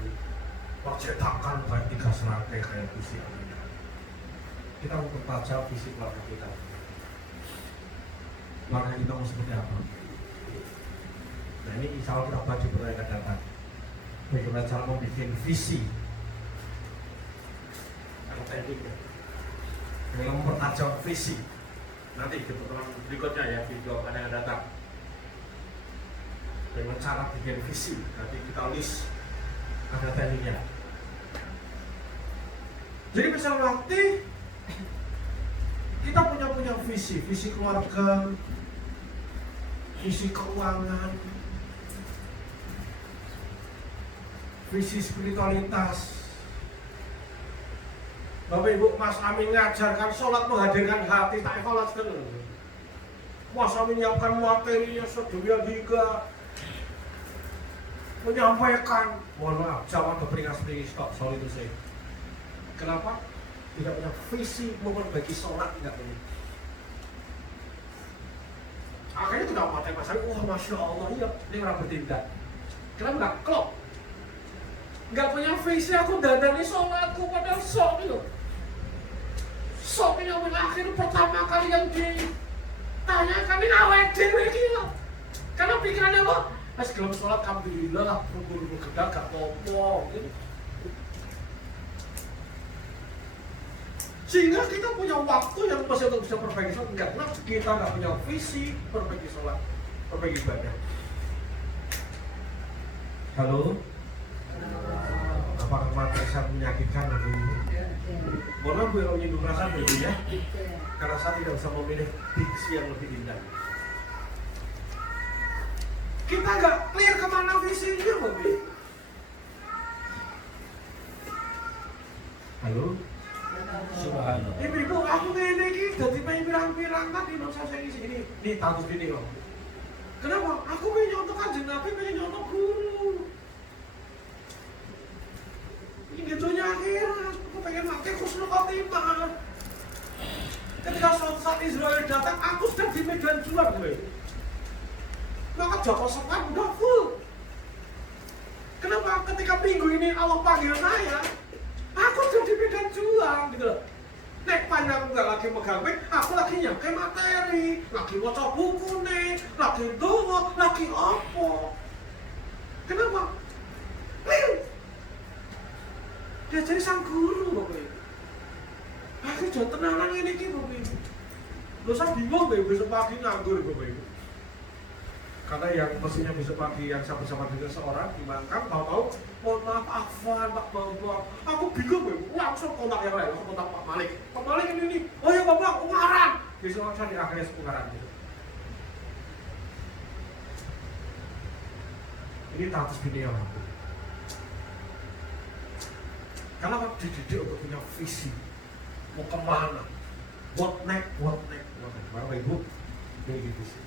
percetakan kayak 3 serangkai kayak visi Aminah. Kita mau mempertajam visi keluarga kita. Keluarga kita mau seperti apa? Nah ini insya Allah kita baca pertanyaan akan datang. Bagaimana cara membuat visi? Ada tekniknya. Dalam mempertajam visi. Nanti di pertemuan berikutnya ya, video ada yang datang dengan cara bikin visi. Nanti kita list ada tekniknya. Jadi bisa melatih kita punya visi keluarga, visi keuangan, visi spiritualitas. Bapak Ibu, Mas Amin ngajarkan sholat menghadirkan hati, tak ikhlas kan? Mas Amin menyiapkan materinya sedemikian hingga menyampaikan, mohon maaf, jangan berperingat-peringat, stop, soal itu saya. Kenapa? Tidak punya visi memperbaiki sholat, tidak punya. Akhirnya tidak pakai pasal, wah Masya Allah, iya, ini orang bertindak. Kenapa nggak klop? Nggak punya visi, aku dandani sholatku padahal sok gitu. Sok yang akhir pertama kali yang ditanyakan ini awet dewe gitu. Karena pikirannya apa? Mas gelap sholat alhamdulillah, rumput-rumput gedang gak topo gitu. Sehingga kita punya waktu yang masih untuk bisa perbaiki sholat. Karena kita nggak punya visi perbaiki sholat, perbaiki ibadah. Halo? Apakah materi saya menyakitkan Bu? Mohon maaf Bu, yang menyinggung perasaan Bu ya. Karena saya tidak bisa memilih diksi yang lebih indah. Kita nggak clear kemana visinya Bu. Halo? Subhanallah. Ibu, aku ngene iki dadi pirang-pirang tadi nang saya ini. Nih tahu gini kok. Kenapa? Aku pengen nyontok Kanjeng Nabi, pengen nyontok guru. Ini dunia akhirat, aku pengen mati husnul khotimah. Ketika suatu saat Israel datang, aku sedang di medan juang gue. Maka Joko Sepan udah full. Kenapa? Ketika minggu ini Allah panggil saya, aku sedang di medan juang gitu loh. Nek panjang nggak lagi megang mic, aku lagi nyampe materi, lagi baca buku nih, lagi dongo, lagi apa? Kenapa? Keliru. Dia jadi sang guru, Bapak Ibu. Aku jangan tenanan ini Bapak Ibu. Lo saya bingung besok pagi nganggur Bapak Ibu. Karena yang mestinya besok pagi yang saya bersama dengan seorang di Mangkang mau mohon maaf Afwan Pak Bapak, aku bingung Bapak, langsung kontak yang lain, langsung kontak Pak Malik. Pak Malik ini, oh ya Bapak, Ungaran. Besok saya di akhirnya Ungaran gitu. Ini status video aku. Kalau aku dididik untuk punya visi, mau kemana, what next. Bapak Ibu, ini visi.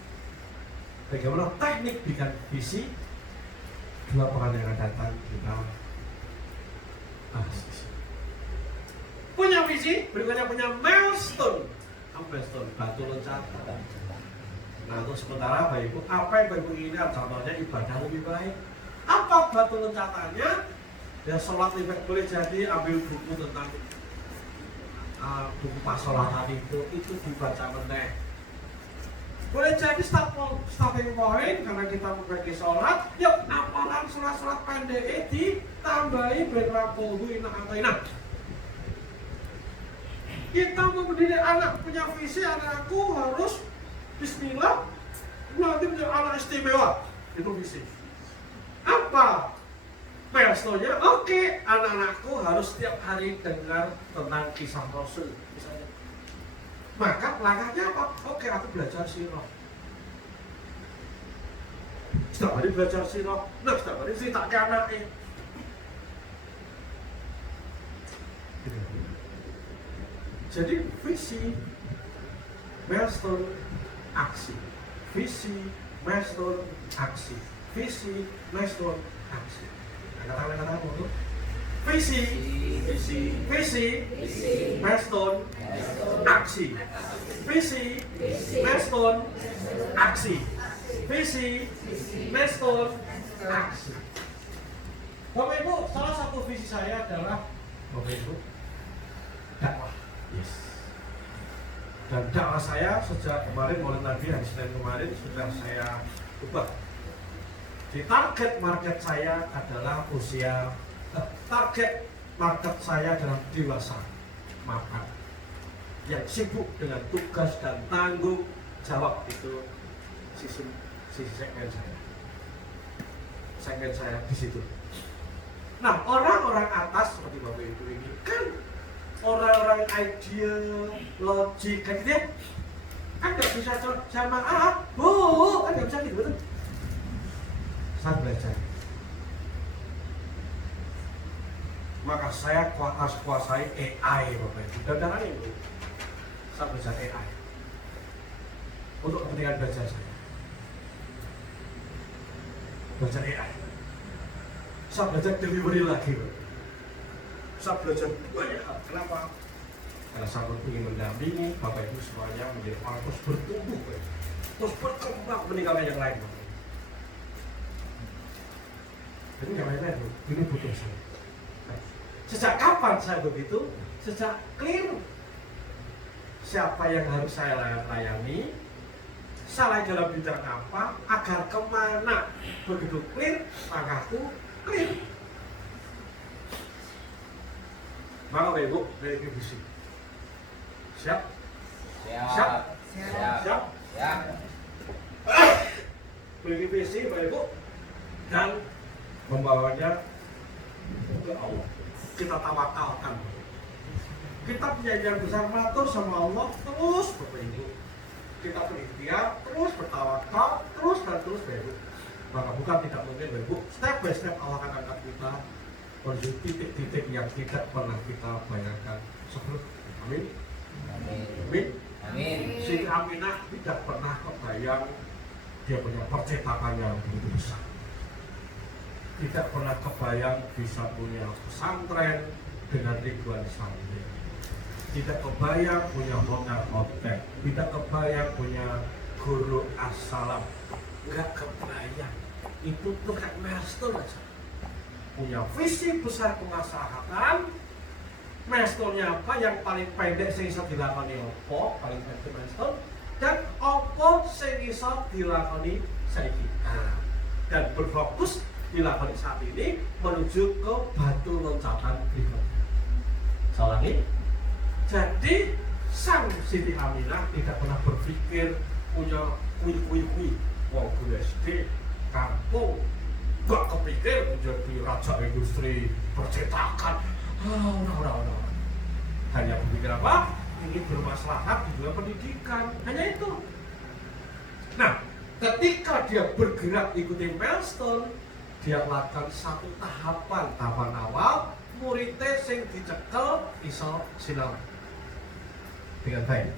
Bagaimana teknik bikin visi? 2 pekan yang akan datang kita bahas di sini. Punya visi, berikutnya punya milestone. Apa milestone? Batu loncatan. Nah untuk sementara Bapak Ibu, apa yang Bapak Ibu inginkan? Contohnya ibadah lebih baik. Apa batu loncatannya? Ya sholat lebih baik, boleh jadi ambil buku tentang buku pasolatan itu dibaca meneh. Boleh jadi starting point karena kita membagi sholat, yuk apalan sholat pendek ditambahi berlaku ina ataina. Kita mau mendidik anak punya visi, anakku harus bismillah nanti punya anak istimewa, itu visi. Apa milestone-nya? Oke, anak-anakku harus setiap hari dengar tentang kisah Rasul misalnya. Maka langkahnya apa? Oke, aku belajar sirah. Setiap hari belajar sirah. Nah, setiap hari cerita ke anaknya. Jadi visi, milestone, aksi. Visi, milestone, aksi. Visi, milestone, aksi. Kata-kata apa tuh? Visi, milestone, aksi. Visi, milestone, aksi. Visi, milestone, aksi. Bapak Ibu, salah satu visi saya adalah Bapak Ibu dakwah. Yes. Dan dakwah saya sejak kemarin mulai Nabi hari Senin kemarin sudah saya ubah. Di target market saya adalah target market saya adalah dewasa mapan yang sibuk dengan tugas dan tanggung jawab. Itu sisi segmen saya di situ. Nah, orang-orang atas seperti Bapak Ibu ini kan orang-orang ideal, logik kan gitu ya. Kan nggak bisa jamaah, kan nggak bisa gitu. Saya belajar. Maka saya harus kuasai AI Bapak Ibu. Dan itu saya belajar AI untuk kepentingan belajar saya. Belajar AI. Saya belajar delivery lagi Bapak. Saya belajar banyak hal. Kenapa? Karena saya ingin mendampingi Bapak Ibu semuanya menjadi orang terus bertumbuh Bapak. Terus berkembang meninggalkan yang lain Bapak. Jadi nggak main-main, ini butuh saya. Sejak kapan saya begitu? Sejak clear siapa yang harus saya layani, salah dalam bidang apa, agar kemana. Begitu clear, langkahku clear. Maka Bapak Ibu, dari visi. Siap? Siap. Beri visi Bapak Ibu dan membawanya ke Allah. Kita tawakalkan. Kita punya yang besar matur sama Allah terus Bapak Ibu. Kita berikhtiar terus bertawakal terus Bapak Ibu. Maka bukan tidak mungkin Bapak Ibu. Step by step Allah akan angkat kita menuju titik-titik yang tidak pernah kita bayangkan sebelum. Amin. Si Aminah tidak pernah kebayang dia punya percetakan yang begitu besar. Tidak pernah kebayang bisa punya pesantren dengan ribuan santri. Tidak kebayang punya hotel. Tidak kebayang punya guru as-salam. Enggak kebayang. Itu tuh kayak milestone aja. Punya visi besar kemaslahatan, milestone-nya apa, yang paling pendek sing iso dilakoni apa, paling pendek milestone, dan apa sing iso dilakoni saiki. Dan berfokus dilakoni saat ini menuju ke batu loncatan berikutnya. Saya ulangi. Jadi sang Siti Aminah tidak pernah berpikir punya kui. Wong gue SD kampung gak kepikir menjadi raja industri percetakan. Ora. Hanya berpikir apa? Ini bermaslahat di dunia pendidikan. Hanya itu. Nah, ketika dia bergerak ikuti milestone, dia melakukan satu tahapan awal, muridnya sing dicekel iso sinau dengan baik.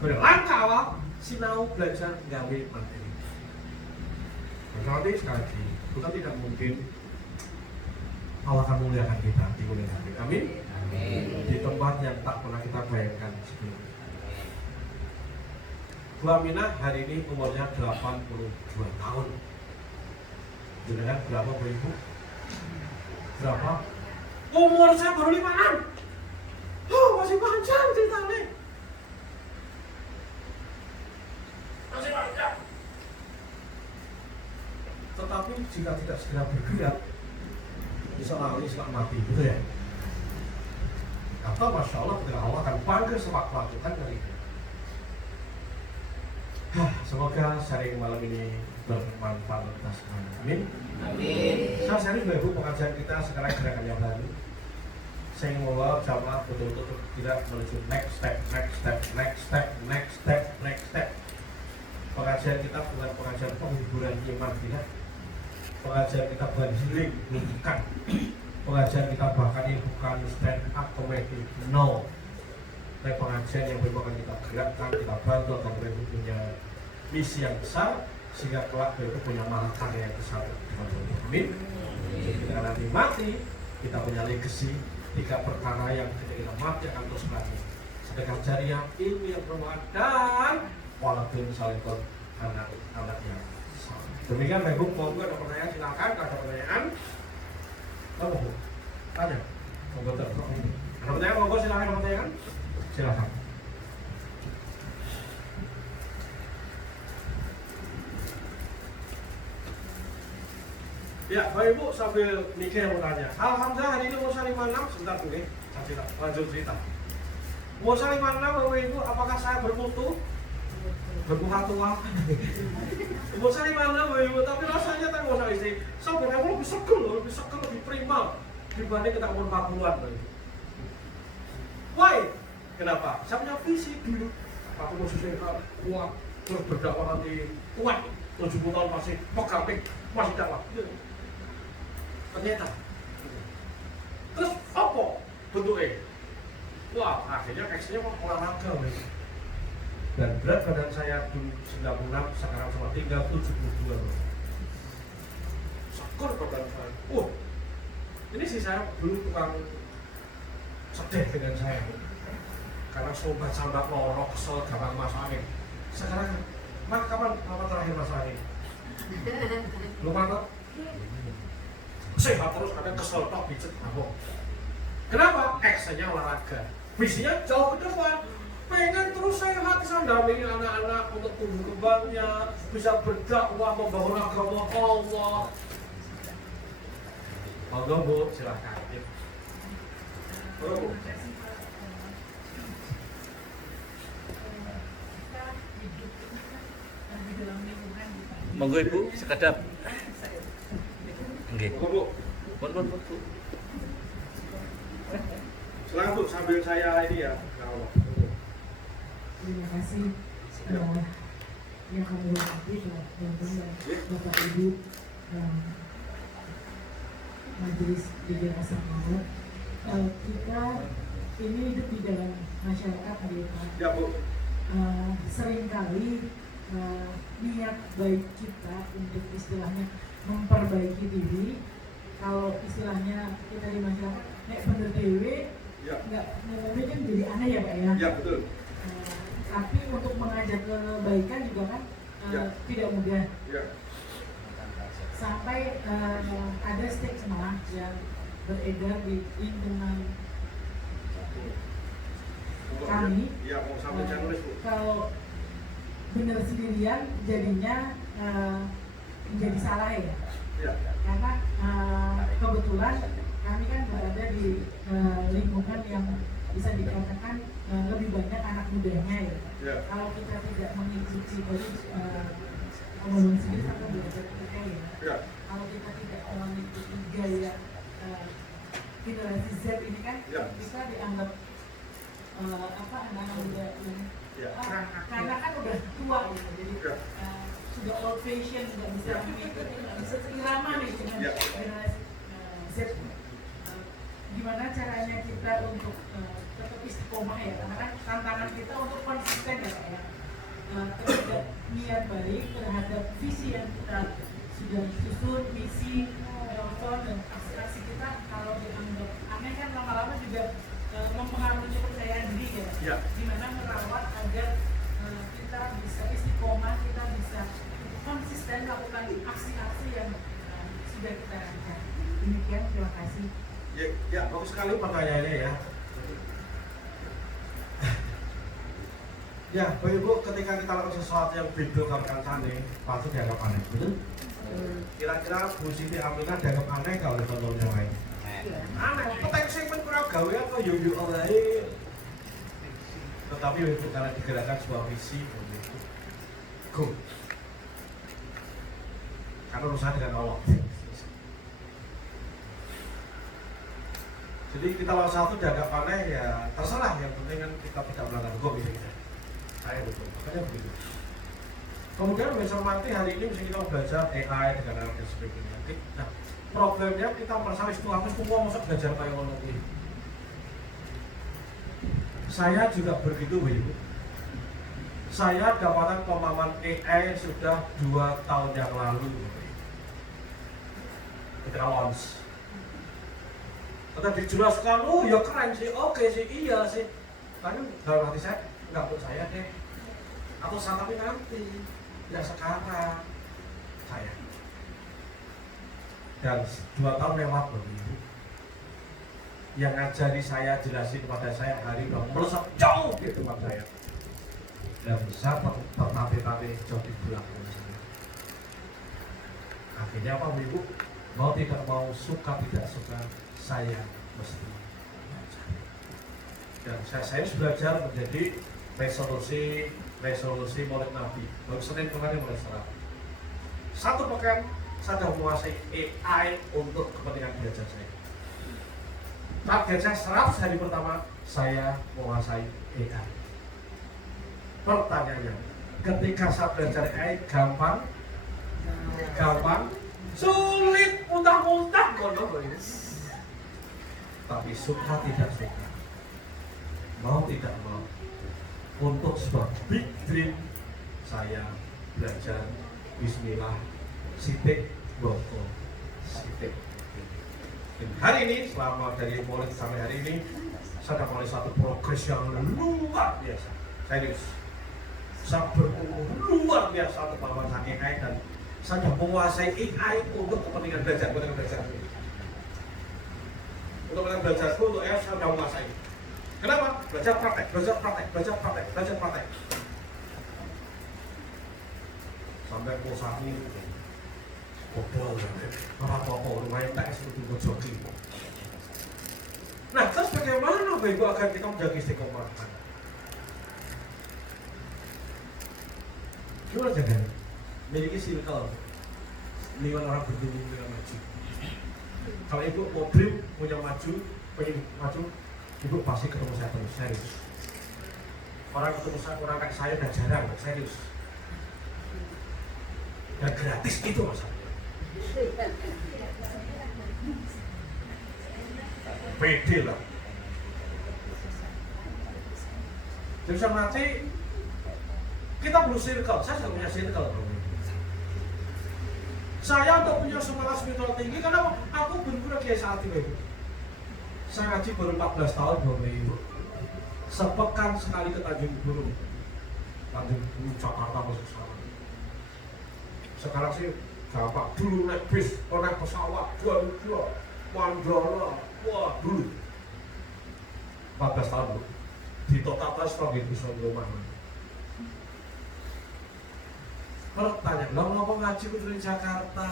Kemudian langkah awal, sinau belajar gawe materi. Berarti sekali lagi, kita tidak mungkin Allah akan muliakan kita di mulia hati. Amin. Di tempat yang tak pernah kita bayangkan sebelumnya. Bu Aminah hari ini umurnya 82 tahun. Jenengan berapa Bu Ibu? Berapa? Umur saya baru 5-an. Masih panjang ceritanya. Masih panjang. Tetapi jika tidak segera bergerak, bisa lari selama mati, gitu ya? Atau Masya Allah, ketika Allah akan panggil sepak melakukan dari itu. Semoga sharing malam ini bermanfaat untuk kita semua. Amin. Saya sharing Ibu pengajian kita sekarang gerakan yang baru. Saya mau jamaah betul-betul tidak menuju next step. Pengajian kita bukan pengajian penghiburan iman, tidak. Pengajian kita bukan healing, bukan. Pengajian kita bahkan ini bukan stand up comedy, no. Tapi pengajian yang akan kita gerakkan, kita bantu agar mereka punya misi yang besar, sehingga kelak mereka punya mahakarya yang besar. Amin. Ketika nanti mati, kita punya legacy 3 perkara yang ketika kita mati akan terus lagi. Sedekah jariah, ilmu yang bermanfaat, dan waladun salihun, anak yang saleh. Demikian Bapak Ibu, monggo ada pertanyaan silakan. Ada pertanyaan? Bu, tanya. Monggo terus. Ada pertanyaan? Monggo silakan. Ada pertanyaan? Silakan. Ya, Bapak Ibu sambil mikir yang mau tanya. Alhamdulillah hari ini umur 56, sebentar Bu, saya lanjut cerita. Umur 56 Bapak Ibu, apakah saya bermutu? Bermuka tua? Umur 56 Bapak Ibu, tapi rasanya tak mau sama istri. Sebenarnya lebih segel, lebih primal dibanding kita umur 40-an Bapak Ibu. Why? Kenapa? Saya punya visi dulu. Aku mau sesuai kuat, terus berdakwah nanti kuat. 70 tahun masih pegang masih dakwah. Ternyata. Terus apa bentuknya? Wah, akhirnya X-nya olahraga. Dan berat badan saya dulu 96, sekarang cuma tinggal 72. Syukur badan saya. Ini sih saya dulu tukang sedih dengan saya. Karena sobat sambat lorok, kesel, gampang masuk angin. Sekarang, kapan terakhir masuk angin? Belum mantap? Sehat terus, ada kesel, tok, pijat, mabok. Kenapa? X-nya olahraga. Visinya jauh ke depan. Pengen terus sehat, bisa dampingi anak-anak untuk tumbuh kembangnya, bisa berdakwah, membangun agama Allah. Monggo Bu, silahkan. Bu. Monggo Ibu, sekadap. Nggih. Bu. Pun. Silakan Bu, sambil saya ini ya. Terima kasih yang kami hormati teman-teman Bapak Ibu Majelis Dijil Asal kita ini hidup di dalam masyarakat ya Bu. Seringkali niat baik kita untuk istilahnya memperbaiki diri, kalau istilahnya kita di masyarakat bener dewe Ya. nggak kan jadi aneh ya Pak ya. Ya betul. Tapi untuk mengajak kebaikan juga kan tidak mudah. Ya. Sampai ada stigma yang beredar di lingkungan kami ya mau sampai nulis Bu. kalau benar sendirian jadinya menjadi salah ya. Ya. Karena kebetulan kami kan berada di lingkungan yang bisa dikatakan lebih banyak anak mudanya ya. Ya. Kalau kita tidak mengikuti dari ngomong sendiri sama belajar kita ya. Ya. Kalau kita tidak mengikuti gaya generasi Z ini kan Ya. kita dianggap anak-anak muda yang Ya. karena kan udah tua gitu, jadi Ya. sudah old fashion, nggak bisa mengikuti, nggak bisa seirama nih dengan Ya. generasi Z. Gimana caranya kita untuk tetap istiqomah ya, karena kan tantangan kita untuk konsisten ya Pak ya, terhadap niat baik, terhadap visi yang kita sudah susun, misi, nonton dan aksi-aksi kita. Kalau dianggap aneh kan lama-lama juga mempengaruhi kepercayaan diri ya. Ya. Gimana merawat agar kita bisa istiqomah, kita bisa konsisten melakukan aksi-aksi yang sudah kita rancang. Demikian, terima kasih. Ya, bagus sekali pertanyaannya ya. Ya, Bapak Ibu, ketika kita lakukan sesuatu yang beda karo kancane, pasti dianggap aneh, betul? Kira-kira Bu Siti Aminah dianggap aneh kalau teman yang lain? Aneh, potensi pun kurang gawe apa yo-yo wae. Tetapi Ibu karena digerakkan sebuah visi, go. Karena urusan dengan Allah. Jadi kita lawan satu dianggap aneh ya terserah, yang penting kan kita tidak melanggar hukum ini. Saya betul, makanya begitu. Kemudian mencermati hari ini misalnya kita belajar AI dengan anak dan sebagainya. Nah, problemnya kita merasa semua masuk belajar kayak ngono kuwi. Saya juga begitu, Ibu. Saya dapatkan pemahaman AI sudah 2 tahun yang lalu. Ketika launch. Ketika dijelaskan, oh ya keren sih, oke sih, iya sih. Tapi dalam hati saya, enggak untuk saya deh. Atau tapi nanti, tidak sekarang saya. Dan 2 tahun lewat loh Ibu. Yang ngajari saya, jelasin kepada saya hari ini melesat jauh di depan saya. Dan bisa tertape-tape jauh di belakang saya. Akhirnya apa Ibu? Mau tidak mau, suka tidak suka, saya mesti belajar. Dan saya belajar menjadi resolusi Maulid Nabi. Baru Senin kemarin mulai serap. 1 pekan saya sudah menguasai AI untuk kepentingan belajar saya. Target saya 100 hari pertama saya menguasai AI. Pertanyaannya, ketika saya belajar AI gampang, sulit, muntah-muntah, tapi suka tidak suka, mau tidak mau, untuk sebuah big dream saya belajar Bismillah, sitik, boko, sitik. Dan hari ini, selama dari mulai sampai hari ini, saya mulai satu progres yang luar biasa. Serius, saya berumur luar biasa untuk pemahaman AI dan saya sudah menguasai AI untuk kepentingan belajar, untuk kepentingan belajarku, untuk AI saya sudah menguasai. Kenapa? Belajar praktek. Sampai posaku bobol, apa-apa, lumayan tak untuk jogging. Nah, terus bagaimana Bapak Ibu agar kita menjaga istiqomah? Gimana jaga? Miliki circle, lingkungan orang bertumbuh dengan maju. Kalau Ibu mau dream, punya maju, pengen maju, Ibu pasti ketemu saya terus, serius. Orang ketemu saya, orang kayak saya udah jarang, serius. Dan gratis itu masalahnya. Pede lah. Jadi bisa nanti kita perlu circle, saya sudah punya circle. Saya untuk punya semangat spiritual tinggi karena aku benar-benar kayak saat ini. Saya ngaji baru 14 tahun Bapak Ibu. Sepekan sekali ke Tanjung Burung, Jakarta masuk sana. Sekarang sih gampang, dulu naik bis, naik pesawat, Mandala, wah dulu 14 tahun dulu. di total transfer gitu rumah. Kalau tanya, lo ngapa ngaji di Jakarta?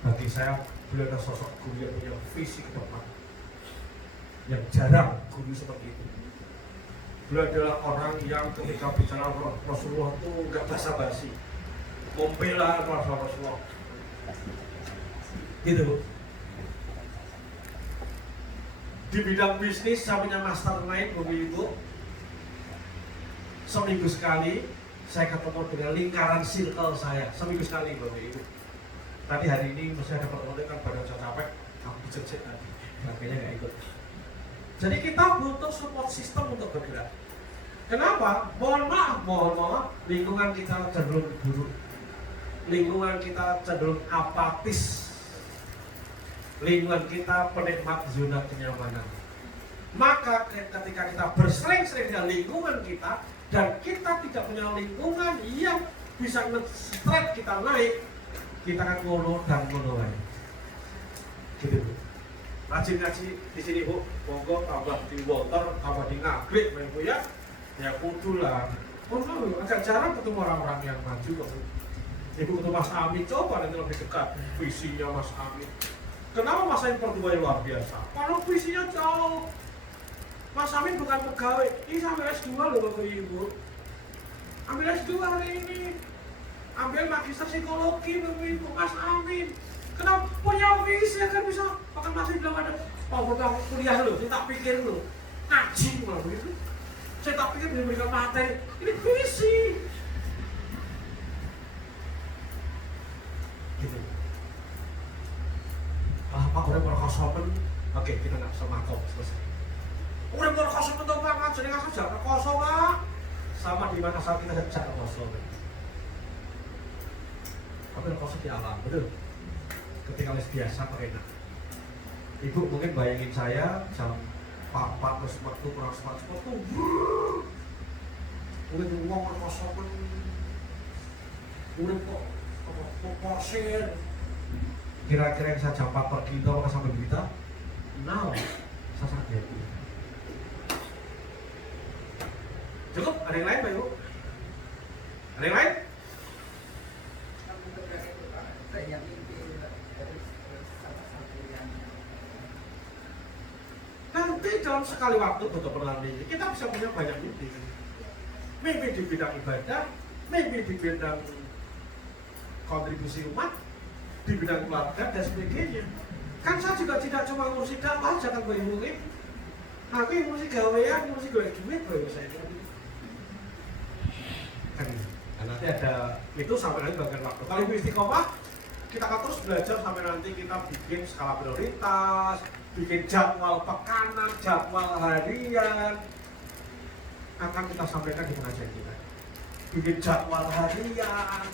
Bagi saya beliau adalah sosok guru yang punya visi ke depan, yang jarang guru seperti itu. Beliau adalah orang yang ketika bicara Rasulullah itu nggak basa-basi, membela Rasulullah. Gitu Bu. Di bidang bisnis saya punya mastermind Bapak Ibu. Seminggu sekali saya ketemu dengan lingkaran circle saya. Seminggu sekali Bapak Ibu. Tadi hari ini masih ada pertemuan kan badan saya capek, aku cek tadi. Makanya nggak ikut. Jadi kita butuh support system untuk bergerak. Kenapa? Mohon maaf, lingkungan kita cenderung buruk. Lingkungan kita cenderung apatis. Lingkungan kita penikmat zona kenyamanan. Maka ketika kita bersering-sering dengan lingkungan kita dan kita tidak punya lingkungan yang bisa nge-straight kita naik, kita akan ngono dan ngono lagi. Gitu Bu. Rajin ngaji di sini Bu, monggo tambah di water, tambah di ngagrik Bu ya. Ya kudu lah. Oh no, agak jarang ketemu orang-orang yang maju kok. Ibu ketemu Mas Amin, coba nanti lebih dekat visinya Mas Amin. Kenapa Mas Amin pertumbuhan luar biasa? Kalau visinya jauh. Mas Amin bukan pegawai, ini sampai S2 loh Bapak Ibu. Ambil S2 hari ini. Ambil magister psikologi Bapak Ibu, Mas Amin. Kenapa punya visi akan bisa? Bahkan masih bilang ada, oh betul kuliah loh, saya tak pikir loh. Ngaji malah begitu. Saya tak pikir memberikan materi, ini visi. Gitu. Pak udah berkosomen, oke kita nggak sama kok selesai. Udah berkosomen tuh banget, jadi nggak saja berkosom Pak. Sama di mana saat kita sejak berkosomen. Tapi berkosom di alam, betul. Ketika les biasa kok enak. Ibu mungkin bayangin saya jam 4 terus waktu kurang sempat tuh. Udah ngomong berkosomen. Udah kok porsir. Kira-kira yang saya jam 4 pergi itu apakah sampai berita? Nah, saya sangat happy. Cukup? Ada yang lain Pak Ibu? Ada yang lain? Nanti dalam sekali waktu untuk berlatih kita bisa punya banyak mimpi. Mimpi di bidang ibadah, mimpi di bidang kontribusi umat, di bidang keluarga dan sebagainya. Kan saya juga tidak cuma ngurusi dakwah, jangan gue murid. Aku yang ngurusi gawean, ngurusi golek duit, gue saya kan. Nah, nanti ada itu sampai nanti bagian waktu. Kalau ibu istiqomah, kita akan terus belajar sampai nanti kita bikin skala prioritas, bikin jadwal pekanan, jadwal harian. Akan kita sampaikan di pengajian kita. Bikin jadwal harian.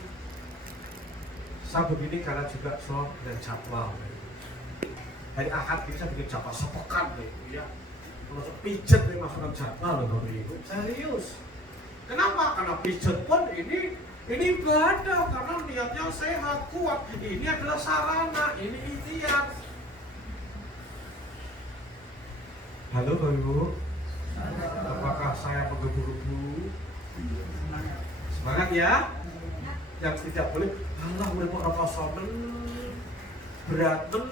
Saya begini karena juga soal dan jadwal. Hari Ahad ini saya bikin jadwal sepekan ya. Kalau pijet nih masukkan jadwal loh Bapak Ibu. Serius. Kenapa? Karena pijet pun ini ibadah karena niatnya sehat, kuat. Ini adalah sarana, ini ikhtiar. Halo Bapak Ibu. Apakah saya menggebu-gebu? Semangat ya. Yang tidak boleh Allah boleh berkosomen berantem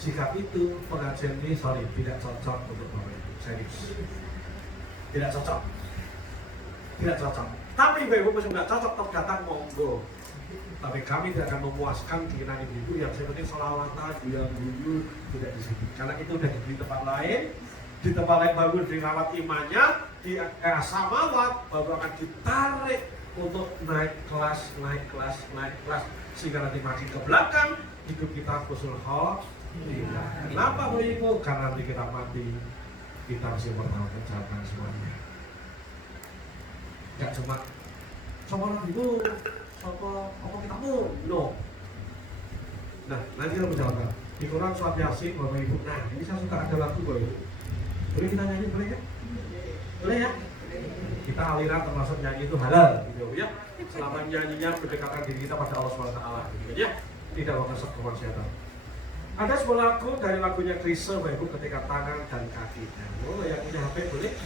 jika itu pengajian ini tidak cocok untuk Bapak Ibu. Serius. Tidak cocok. Tidak cocok. Tapi Bapak Ibu masih tidak cocok tetap datang monggo. Tapi kami tidak akan memuaskan keinginan ibu yang seperti sholawatan, guyu tidak di sini. Karena itu sudah di tempat lain. Di tempat lain baru dirawat imannya, di samawat baru akan ditarik untuk naik kelas sehingga nanti makin ke belakang hidup kita husnul khotimah. Kenapa Bapak Ibu? Karena nanti kita mati kita masih bertanggung jawab semuanya. Gak cuma orang ibu, apa kita pun, no. Nah, nanti kita menjawabkan. Di Quran surat Yasin Bapak Ibu. Nah, ini saya suka ada lagu Bapak Ibu. Boleh kita nyanyi, boleh ya? Boleh ya? Kita aliran termasuk nyanyi itu halal gitu ya. Selama nyanyinya mendekatkan diri kita pada Allah SWT gitu ya. Tidak akan sekeluar setan. Ada sebuah lagu dari lagunya Chrisye, Bapak Ibu, ketika tangan dan kakinya. Oh, yang punya HP boleh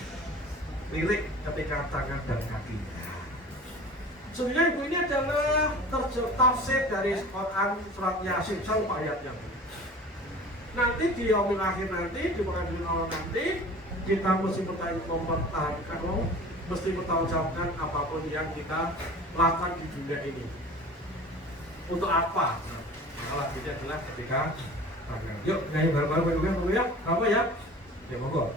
lirik ketika tangan dan kakinya. Sebenarnya ibu ini adalah tafsir dari Quran surat Yasin, saya lupa ayatnya. Nanti di yaumil akhir nanti, di pengadilan Allah nanti, kita mesti mempertahankan, mesti bertanggungjawabkan apapun yang kita lakukan di dunia ini. Untuk apa? Masalah ini adalah ketika tangan. Yuk, nyanyi bareng-bareng dulu ya. Apa ya? Ya monggo.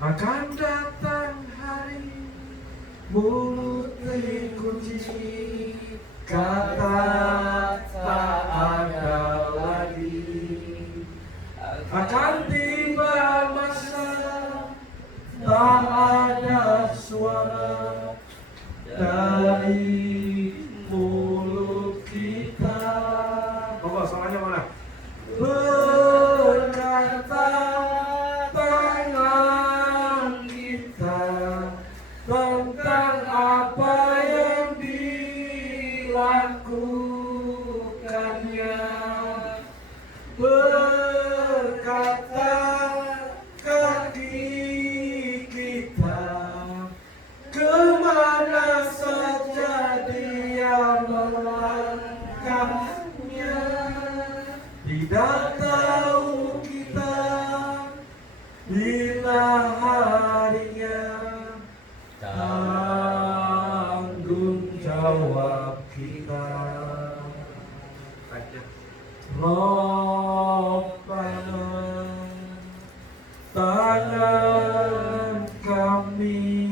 Akan datang hari mulut dikunci, kata tak ada lagi. Akan tiba masa tak ada suara dari mulut kita. Monggo, suaranya mana? Berkata tangan kita tentang apa yang dilakukannya. Berkata kaki kita kemana saja dia melangkahnya. Tidak tahu kita bila harinya. Tanggung jawab kita. Rabbana, tangan kami,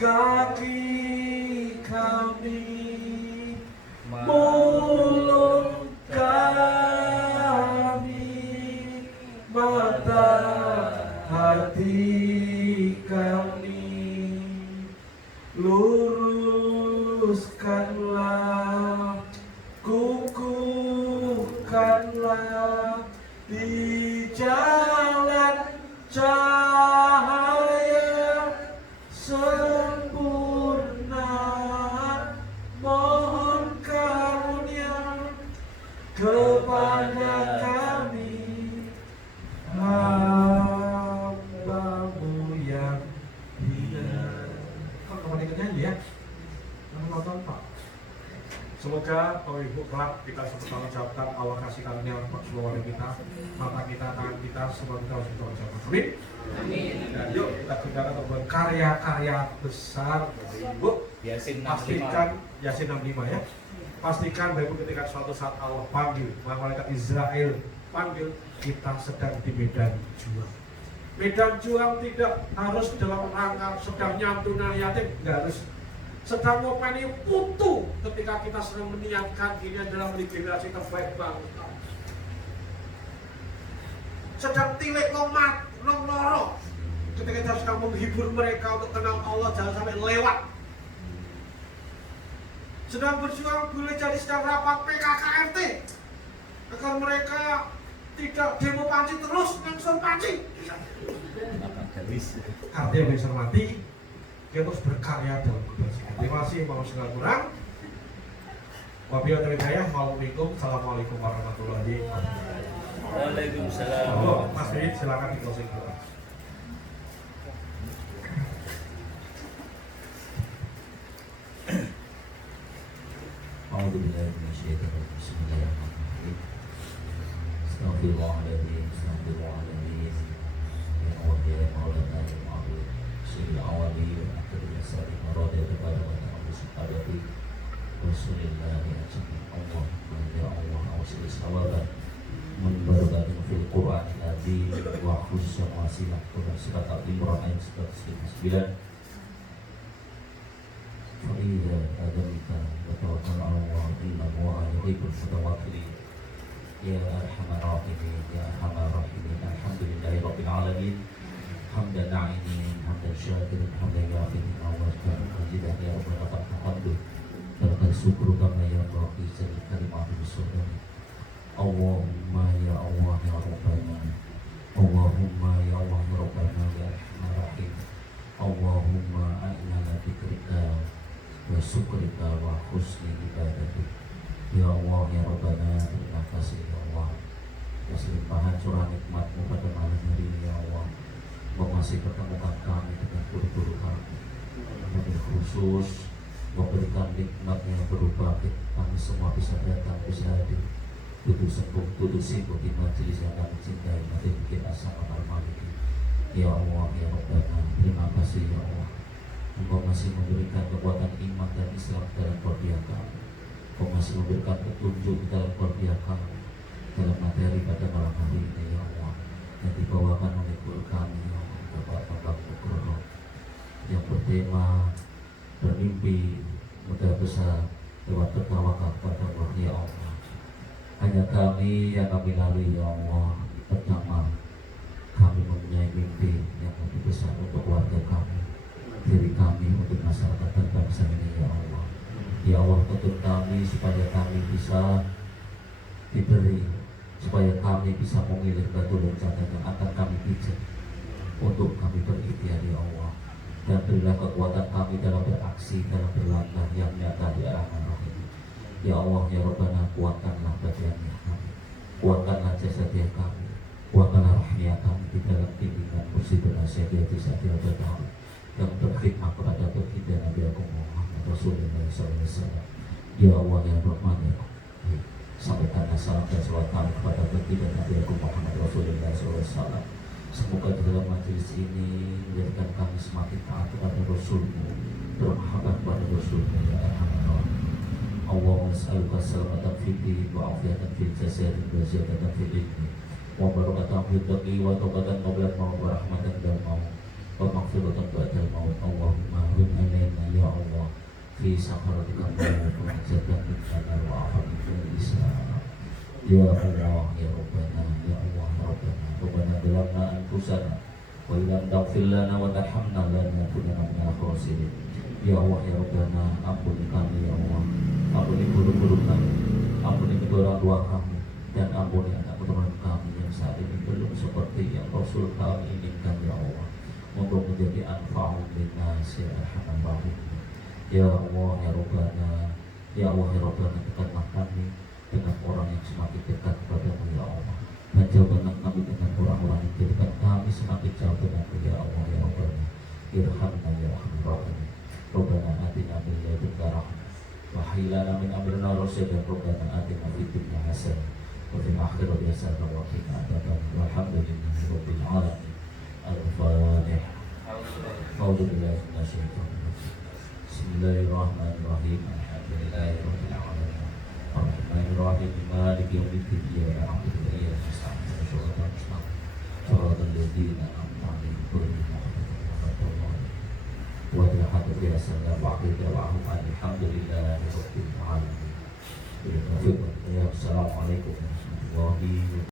kaki kami, mulut kami, mata hati kami, luruskanlah, kukuhkanlah di jalan cahaya sempurna. Mohon karunia kepada kami, hamba-Mu yang hina. Kok kembali ke nyanyi ya? Nonton Pak. Semoga Bapak Ibu kelak kita bertanggung jawabkan Allah kasih karunia untuk seluruh kita, mata kita, tangan kita, semua kita harus bertanggung jawab. Amin. Amin. Dan yuk kita kerjakan untuk karya-karya besar Bapak Ibu. Yasin 65. Pastikan Yasin 65 ya. Pastikan Bapak Ibu ketika suatu saat Allah panggil, malaikat Israel panggil, kita sedang di medan juang. Medan juang tidak harus dalam rangka sedang nyantuna yatim, nggak harus. Sedang ngopeni putu ketika kita sedang meniatkan ini adalah generasi terbaik bangsa. Sedang tilik lomat, loro ketika kita sedang menghibur mereka untuk kenal Allah, jangan sampai lewat. Sedang berjuang boleh jadi sedang rapat PKKRT agar mereka tidak demo panci terus, langsung panci. Artinya bisa mati. Kita terus berkarya dalam kebajikan. Terima kasih, mohon segala kurang. Wabillahi hidayah. Assalamualaikum warahmatullahi wabarakatuh. Waalaikumsalam. Mas Bid, silakan di closing doa. A'udzubillahi minasyaitonir rajim. Bismillahirrahmanirrahim. Astagfirullahaladzim. Astagfirullahaladzim. Ya Allah ya Maulana ya Ma'bud. Sayyidil awwalin wal akhirin as-sabiqin radhiyallahu ta'ala anhu sahabati Rasulillahi ajma'in. Allahumma ya Allah awsil sawaban min barakatin fil Qur'anil azim wa khususyan wasilah surat Al-Imran ayat 109. فإذا آدمت وتوكل على الله إن الله يحب المتوكلين يا أرحم الراحمين يا أرحم الراحمين الحمد لله رب العالمين حمدا ناعمين حمدا شاكرا حمدا يعطيك وجها مجيدا يا رب لك الحمد لك الشكر كما ينبغي جل كلماته السلطان اللهم يا الله يا ربنا اللهم يا الله يا ربنا يا أرحم الراحمين اللهم أعنا على ذكرك وشكرك وحسن عبادتك ya Allah ya Rabbana terima kasih ya Allah limpahan curah nikmat-Mu pada malam hari ini ya Allah. Engkau masih pertemukan kami dengan guru-guru kami. Wabil khusus memberikan nikmat yang berupa kami semua bisa datang, bisa hadir, duduk sembuh, duduk sibuk di majelis yang kami cintai, mati bikin asa amal maliki. Ya Allah, ya Rabbana, terima kasih ya Allah. Engkau masih memberikan kekuatan iman dan Islam dalam keluarga kami. Engkau masih memberikan petunjuk di dalam keluarga kami, dalam materi pada malam hari ini ya Allah, yang dibawakan oleh guru kami ya Allah, Bapak Bambang Nugroho, yang bertema bermimpi mudah besar lewat bertawakal kepada Allah ya Allah. Hanya kami yang kami lalui ya Allah. Pertama, kami mempunyai mimpi yang lebih besar untuk keluarga kami, diri kami, untuk masyarakat dan bangsa ini ya Allah. Ya Allah, tuntun kami supaya kami bisa diberi, supaya kami bisa memilih batu loncatan yang akan kami pijak untuk kami berikhtiar ya Allah. Dan berilah kekuatan kami dalam beraksi, dalam berlangkah yang nyata di arah Allah ini. Ya Allah, ya Rabbana, kuatkanlah badannya kami, kuatkanlah jasadnya kami, kuatkanlah rohnya kami di dalam bimbingan kursi penasihat di saat kami yang berkhidmat kepada baginda Nabi Agung Muhammad Rasulullah SAW. Ya Allah, ya Rahman, ya Rahim, sampaikanlah salam dan salawat kami kepada baginda Nabi Agung Muhammad Rasulullah SAW. Semoga di dalam majelis ini menjadikan kami semakin taat kepada Rasul-Mu, bermahabbah kepada Rasul-Mu ya Arhamar Rahimin. Allahumma nas'aluka salamatan fid din wa afiyatan fil jasad wa ziyadatan fil ilmi wa barakatan fil taqi wa tawbatan qabla al-maut wa rahmatan ba'dal maut wa maghfiratan ba'dal maut. Allahumma hum alaina ya Allah fi sakharatika wa najatan min nar wa afatan fil Islam. Ya Allah, ya Rabbana, ya Allah, ya Rabbana, Rabbana dalamna anfusana wa ilam taghfir lana wa tarhamna lanakunanna minal khasirin. Ya Allah, ya Rabbana, ampuni kami ya Allah, ampuni guru-guru kami, ampuni kedua orang tua kami, dan ampuni anak keturunan kami yang saat ini belum seperti yang Rasul kami inginkan ya Allah, untuk menjadi anfa'ul linnas ya Arhamar Rahimin. Ya Allah, ya Rabbana, ya Allah, ya Rabbana, dekatlah kami dengan orang yang semakin dekat kepadamu ya Allah, dan jauhkanlah kami dengan orang-orang yang dekat kami semakin jauh denganmu ya Allah, ya Rabbana. Irhamna ya Arhamar Rahimin. Rabbana atina min ladunka rahmah wa hayyi lana min amrina rasyadan. Rabbana atina fid dunya hasanah wa fil akhirati hasanah wa qina adzabannar. Walhamdulillahi rabbil alamin. Al-Fatihah. A'udzu billahi minasy syaithanir rajim. Bismillahirrahmanirrahim. Alhamdulillahi rabbil alamin. Ar-Rahmanir-Rahim. Maliki yaumiddin. Iyyaka na'budu wa iyyaka nasta'in. Ihdinas siratal ladzina an'amta 'alaihim ghairil maghdubi 'alaihim wa lad-dallin. Alhamdulillahi rabbil alamin. Assalamualaikum warahmatullahi wabarakatuh.